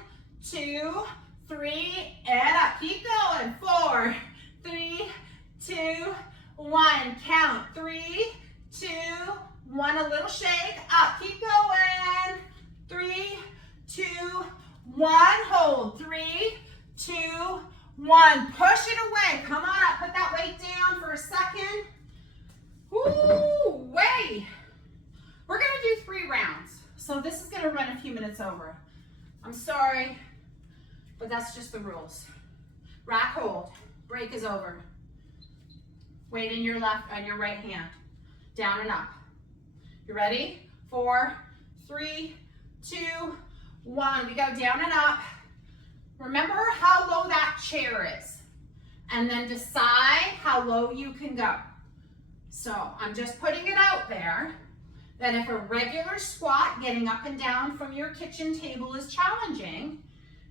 2, 3, and up. Keep going. 4, 3, 2, 1. Count. 3, 2, 1. A little shake. Up. Keep going. 3, 2, 1. Hold. 3, 2, 1. Push it away. Come on up. Put that weight down for a second. Woo, way. We're going to do 3 rounds. So this is going to run a few minutes over. I'm sorry, but that's just the rules. Rack hold. Break is over. Weight in your left on your right hand. Down and up. You ready? 4, 3, 2, 1. We go down and up. Remember how low that chair is. And then decide how low you can go. So I'm just putting it out there that if a regular squat getting up and down from your kitchen table is challenging,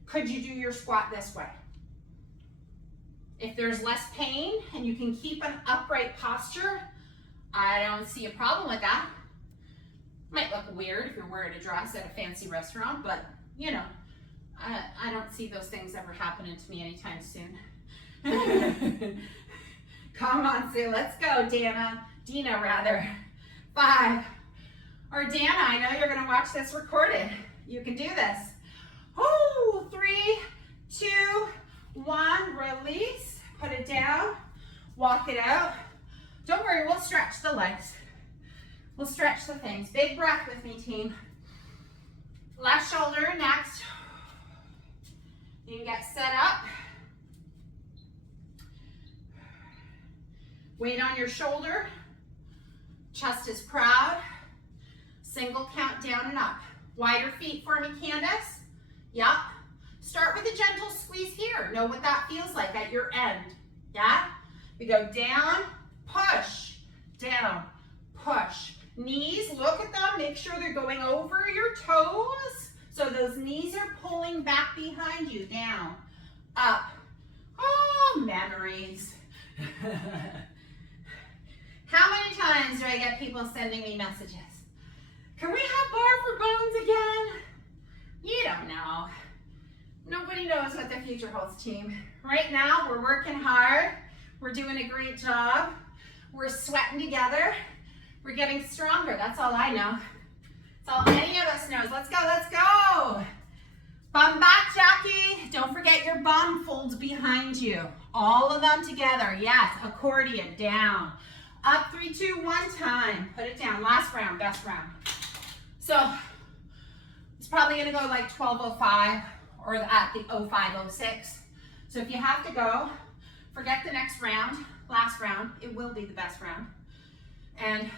could you do your squat this way? If there's less pain and you can keep an upright posture, I don't see a problem with that. Might look weird if you're wearing a dress at a fancy restaurant, but you know, I don't see those things ever happening to me anytime soon. Come on, Sue, let's go, Dina rather. 5. Or Dana, I know you're gonna watch this recorded. You can do this. Woo, 3, 2, 1, release, put it down, walk it out. Don't worry, we'll stretch the legs. We'll stretch the things. Big breath with me, team. Left shoulder next. You can get set up. Weight on your shoulder. Chest is proud. Single count down and up. Wider feet for me, Candace. Yup. Start with a gentle squeeze here. Know what that feels like at your end. Yeah? We go down, push, down, push. Knees, look at them. Make sure they're going over your toes. So those knees are pulling back behind you. Down, up. Oh, memories. How many times do I get people sending me messages? Can we have bar for bones again? You don't know. Nobody knows what the future holds, team. Right now, we're working hard. We're doing a great job. We're sweating together. We're getting stronger. That's all I know. That's all any of us knows. Let's go, let's go. Bum back, Jackie. Don't forget your bum folds behind you. All of them together. Yes, accordion, down, Up, 3, 2, 1, time. Put it down. Last round, best round. So it's probably gonna go like 12:05 or at the 05:06. So if you have to go, forget the next round, last round. It will be the best round. And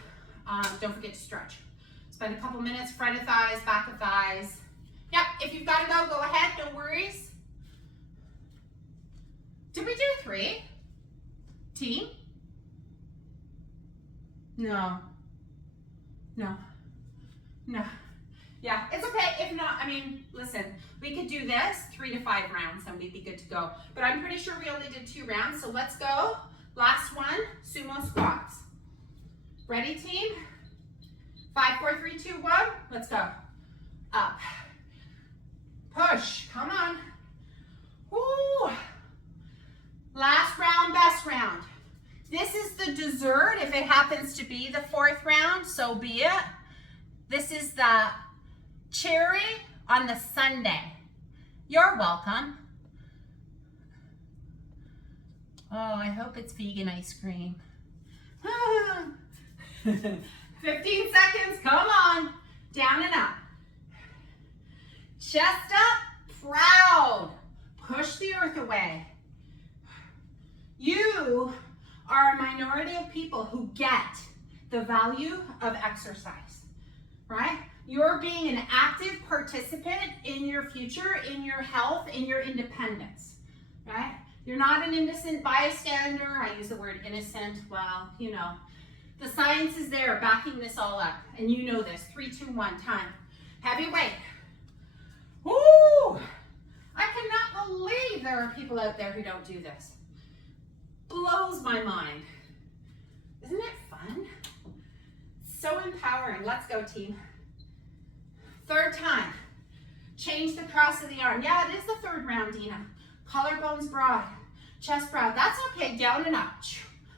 don't forget to stretch. Spend a couple minutes, front of thighs, back of thighs. Yep, if you've got to go, go ahead, no worries. Did we do 3? Team? No. No. No. Yeah, it's okay. If not, I mean, listen, we could do this 3 to 5 rounds and we'd be good to go. But I'm pretty sure we only did 2 rounds, so let's go. Last one, sumo squats. Ready, team? 5, 4, 3, 2, 1. Let's go. Up. Push. Come on. Woo. Last round, best round. This is the dessert. If it happens to be the 4th round, so be it. This is the cherry on the sundae. You're welcome. Oh, I hope it's vegan ice cream. 15 seconds, come on. Down and up. Chest up, proud. Push the earth away. You are a minority of people who get the value of exercise, right? You're being an active participant in your future, in your health, in your independence, right? You're not an innocent bystander. I use the word innocent. Well, you know, the science is there backing this all up. And you know this. 3, 2, 1, time. Heavy weight. Woo! I cannot believe there are people out there who don't do this. Blows my mind. Isn't it fun? So empowering. Let's go, team. 3rd time. Change the cross of the arm. Yeah, it is the 3rd round, Dina. Collarbones broad. Chest broad. That's okay. Down and up.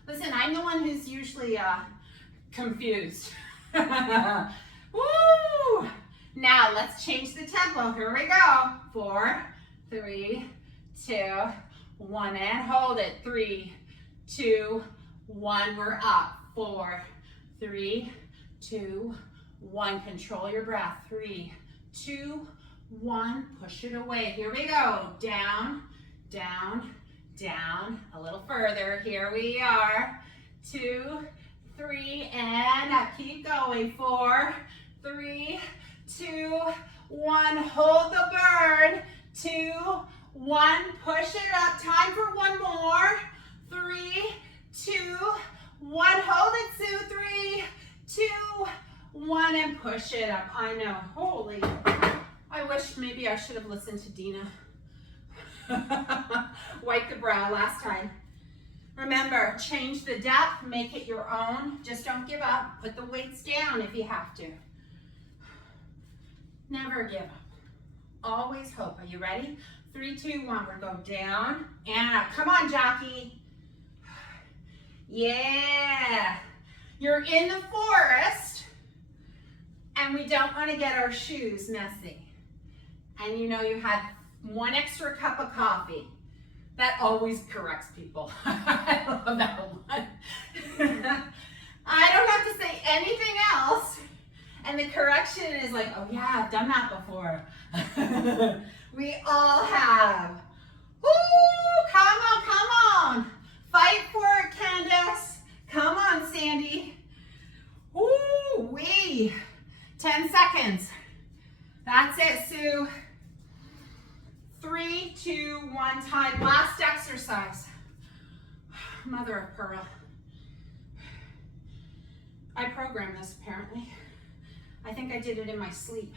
Listen, I'm the one who's usually confused. Woo! Now let's change the tempo. Here we go. 4, 3, 2, 1, and hold it. 3, 2, 1. We're up. 4, 3, 2, 1. Control your breath. 3, 2, 1. Push it away. Here we go. Down, down, down. A little further. Here we are. 2, 3, and up. Keep going. 4, 3, 2, 1. Hold the burn. 2, 1. Push it up. Time for one more. 3, 2, 1. Hold it, Sue. 3, 2, 1, and push it up. I know. Holy. I wish maybe I should have listened to Dina. Wipe the brow last time. Remember, change the depth, make it your own. Just don't give up. Put the weights down if you have to. Never give up. Always hope. Are you ready? 3, 2, 1. We're going down and up. Come on, Jackie. Yeah. You're in the forest and we don't want to get our shoes messy. And you know you had 1 extra cup of coffee. That always corrects people. I love that one. I don't have to say anything else. And the correction is like, oh yeah, I've done that before. We all have. Woo! Come on, come on. Fight for it, Candace. Come on, Sandy. Woo wee. 10 seconds. That's it, Sue. 3, 2, 1, time. Last exercise. Mother of pearl. I programmed this apparently. I think I did it in my sleep.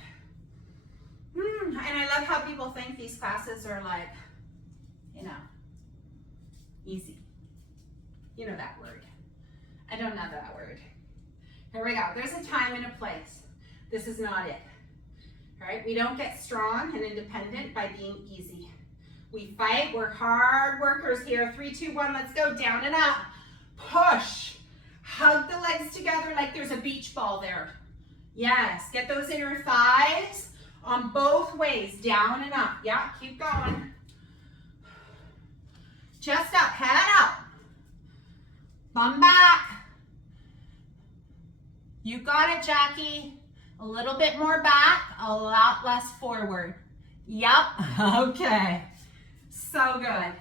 And I love how people think these classes are like, you know, easy. You know that word. I don't know that word. Here we go. There's a time and a place. This is not it. All right, we don't get strong and independent by being easy. We fight, we're hard workers here. 3, 2, 1, let's go. Down and up. Push. Hug the legs together like there's a beach ball there. Yes, get those inner thighs on both ways. Down and up. Yeah, keep going. Chest up, head up. Bum back. You got it, Jackie. A little bit more back, a lot less forward. Yep, okay. So good.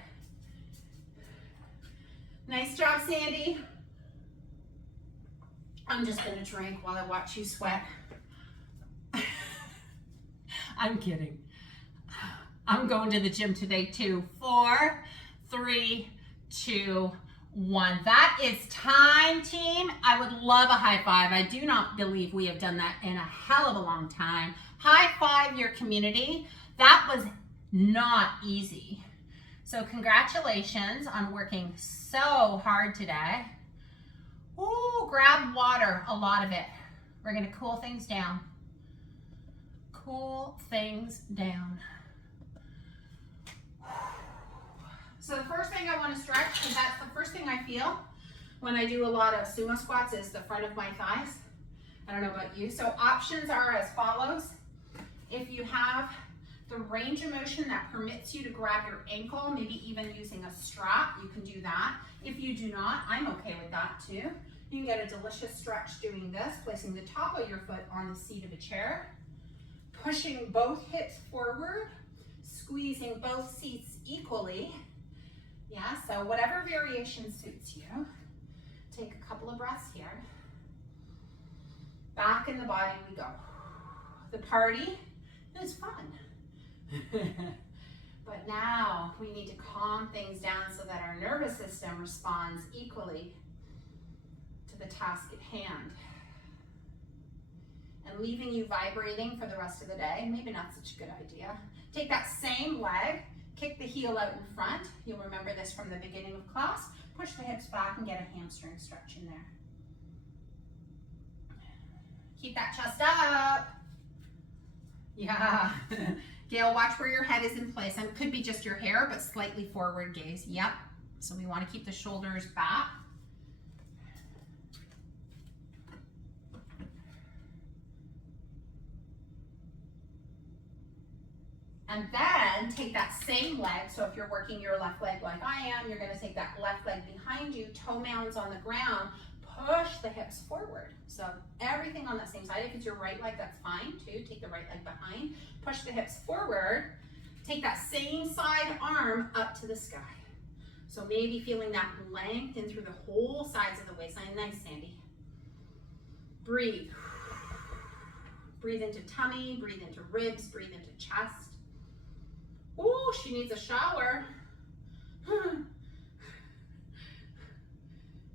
Nice job, Sandy. I'm just gonna drink while I watch you sweat. I'm kidding. I'm going to the gym today too. 4, 3, 2, 1. That is time, team. I would love a high five. I do not believe we have done that in a hell of a long time. High five your community. That was not easy. So congratulations on working so hard today. Ooh, grab water, a lot of it. We're gonna cool things down. Cool things down. So the first thing I want to stretch, because that's the first thing I feel when I do a lot of sumo squats, is the front of my thighs. I don't know about you. So options are as follows. If you have the range of motion that permits you to grab your ankle, maybe even using a strap, you can do that. If you do not, I'm okay with that too. You can get a delicious stretch doing this, placing the top of your foot on the seat of a chair, pushing both hips forward, squeezing both seats equally. Yeah, so whatever variation suits you. Take a couple of breaths here. Back in the body we go. The party is fun. But now we need to calm things down so that our nervous system responds equally to the task at hand. And leaving you vibrating for the rest of the day, maybe not such a good idea. Take that same leg, kick the heel out in front. You'll remember this from the beginning of class. Push the hips back and get a hamstring stretch in there. Keep that chest up. Yeah. Gail, watch where your head is in place. And it could be just your hair, but slightly forward gaze. Yep. So we want to keep the shoulders back. And then take that same leg. So if you're working your left leg like I am, you're going to take that left leg behind you, toe mounds on the ground, push the hips forward. So everything on that same side. If it's your right leg, that's fine too. Take the right leg behind, push the hips forward, take that same side arm up to the sky. So maybe feeling that length in through the whole sides of the waistline. Nice, Sandy. Breathe. Breathe into tummy, breathe into ribs, breathe into chest. Ooh, she needs a shower.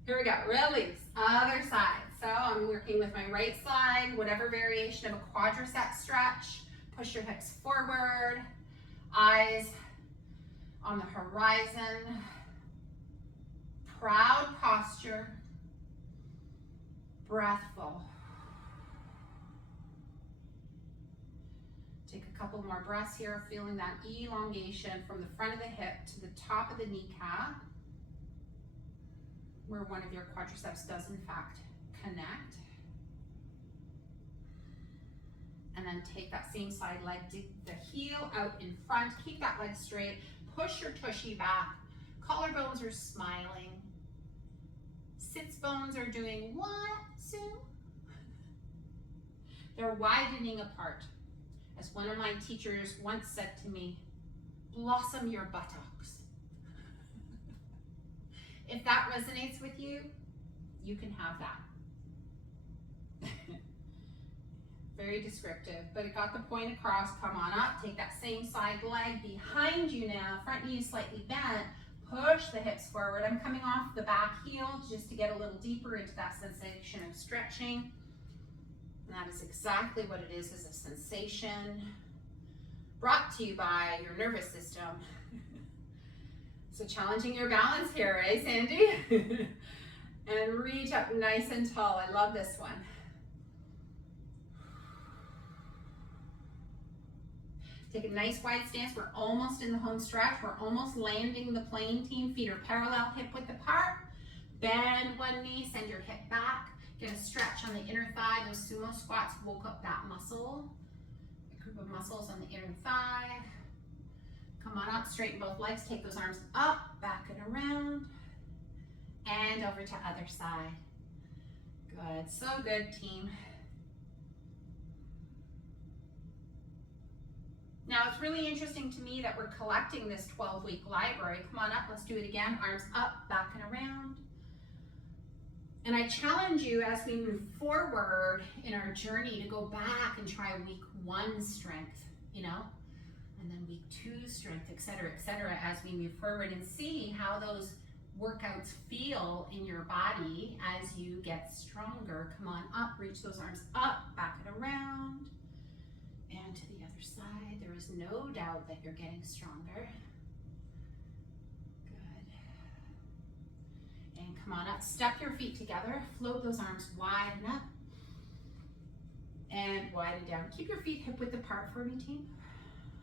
Here we go, release, other side. So I'm working with my right side, whatever variation of a quadriceps stretch. Push your hips forward, eyes on the horizon. Proud posture, breathful. Take a couple more breaths here, feeling that elongation from the front of the hip to the top of the kneecap, where one of your quadriceps does in fact connect. And then take that same side leg, dig the heel out in front, keep that leg straight, push your tushy back, collarbones are smiling, sits bones are doing what, Sue? They're widening apart. As one of my teachers once said to me, blossom your buttocks. If that resonates with you, you can have that. Very descriptive, but it got the point across. Come on up, take that same side leg behind you now, front knee is slightly bent, push the hips forward. I'm coming off the back heel just to get a little deeper into that sensation of stretching. And that is exactly what it is a sensation brought to you by your nervous system. So challenging your balance here, eh, Sandy? And reach up nice and tall. I love this one. Take a nice wide stance. We're almost in the home stretch. We're almost landing the plane, team. Feet are parallel, hip width apart. Bend one knee, send your hip back. Get a stretch on the inner thigh. Those sumo squats woke up that muscle. A group of muscles on the inner thigh. Come on up, straighten both legs. Take those arms up, back and around. And over to other side. Good, so good, team. Now, it's really interesting to me that we're collecting this 12-week library. Come on up, let's do it again. Arms up, back and around. And I challenge you as we move forward in our journey to go back and try week 1 strength, you know, and then week 2 strength, et cetera, as we move forward, and see how those workouts feel in your body as you get stronger. Come on up, reach those arms up, back and around, and to the other side. There is no doubt that you're getting stronger. And come on up, step your feet together, float those arms wide and up and wide and down. Keep your feet hip width apart for me, team.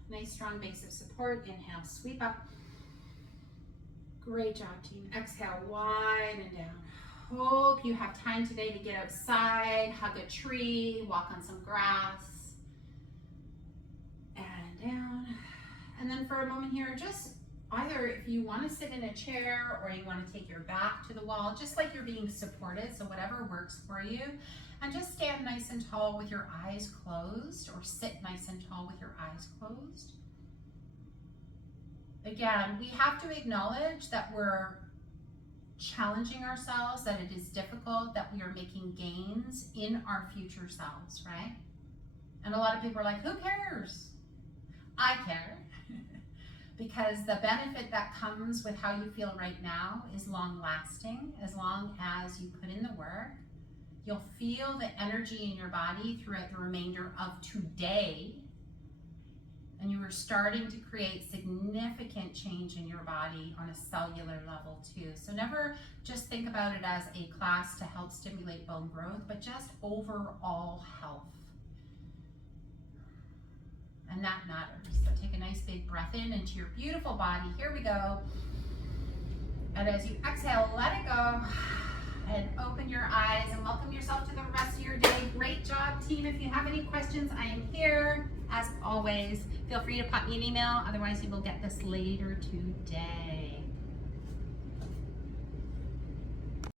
Nice strong base of support. Inhale, sweep up. Great job, team. Exhale, wide and down. Hope you have time today to get outside, hug a tree, walk on some grass, and down. And then for a moment here, just either if you want to sit in a chair or you want to take your back to the wall, just like you're being supported, so whatever works for you. And just stand nice and tall with your eyes closed, or sit nice and tall with your eyes closed. Again, we have to acknowledge that we're challenging ourselves, that it is difficult, that we are making gains in our future selves, right? And a lot of people are like, who cares? I care. Because the benefit that comes with how you feel right now is long lasting. As long as you put in the work, you'll feel the energy in your body throughout the remainder of today. And you are starting to create significant change in your body on a cellular level too. So never just think about it as a class to help stimulate bone growth, but just overall health. And that matters. So take a nice big breath in into your beautiful body. Here we go. And as you exhale, let it go. And open your eyes and welcome yourself to the rest of your day. Great job, team. If you have any questions, I am here. As always, feel free to pop me an email. Otherwise, you will get this later today.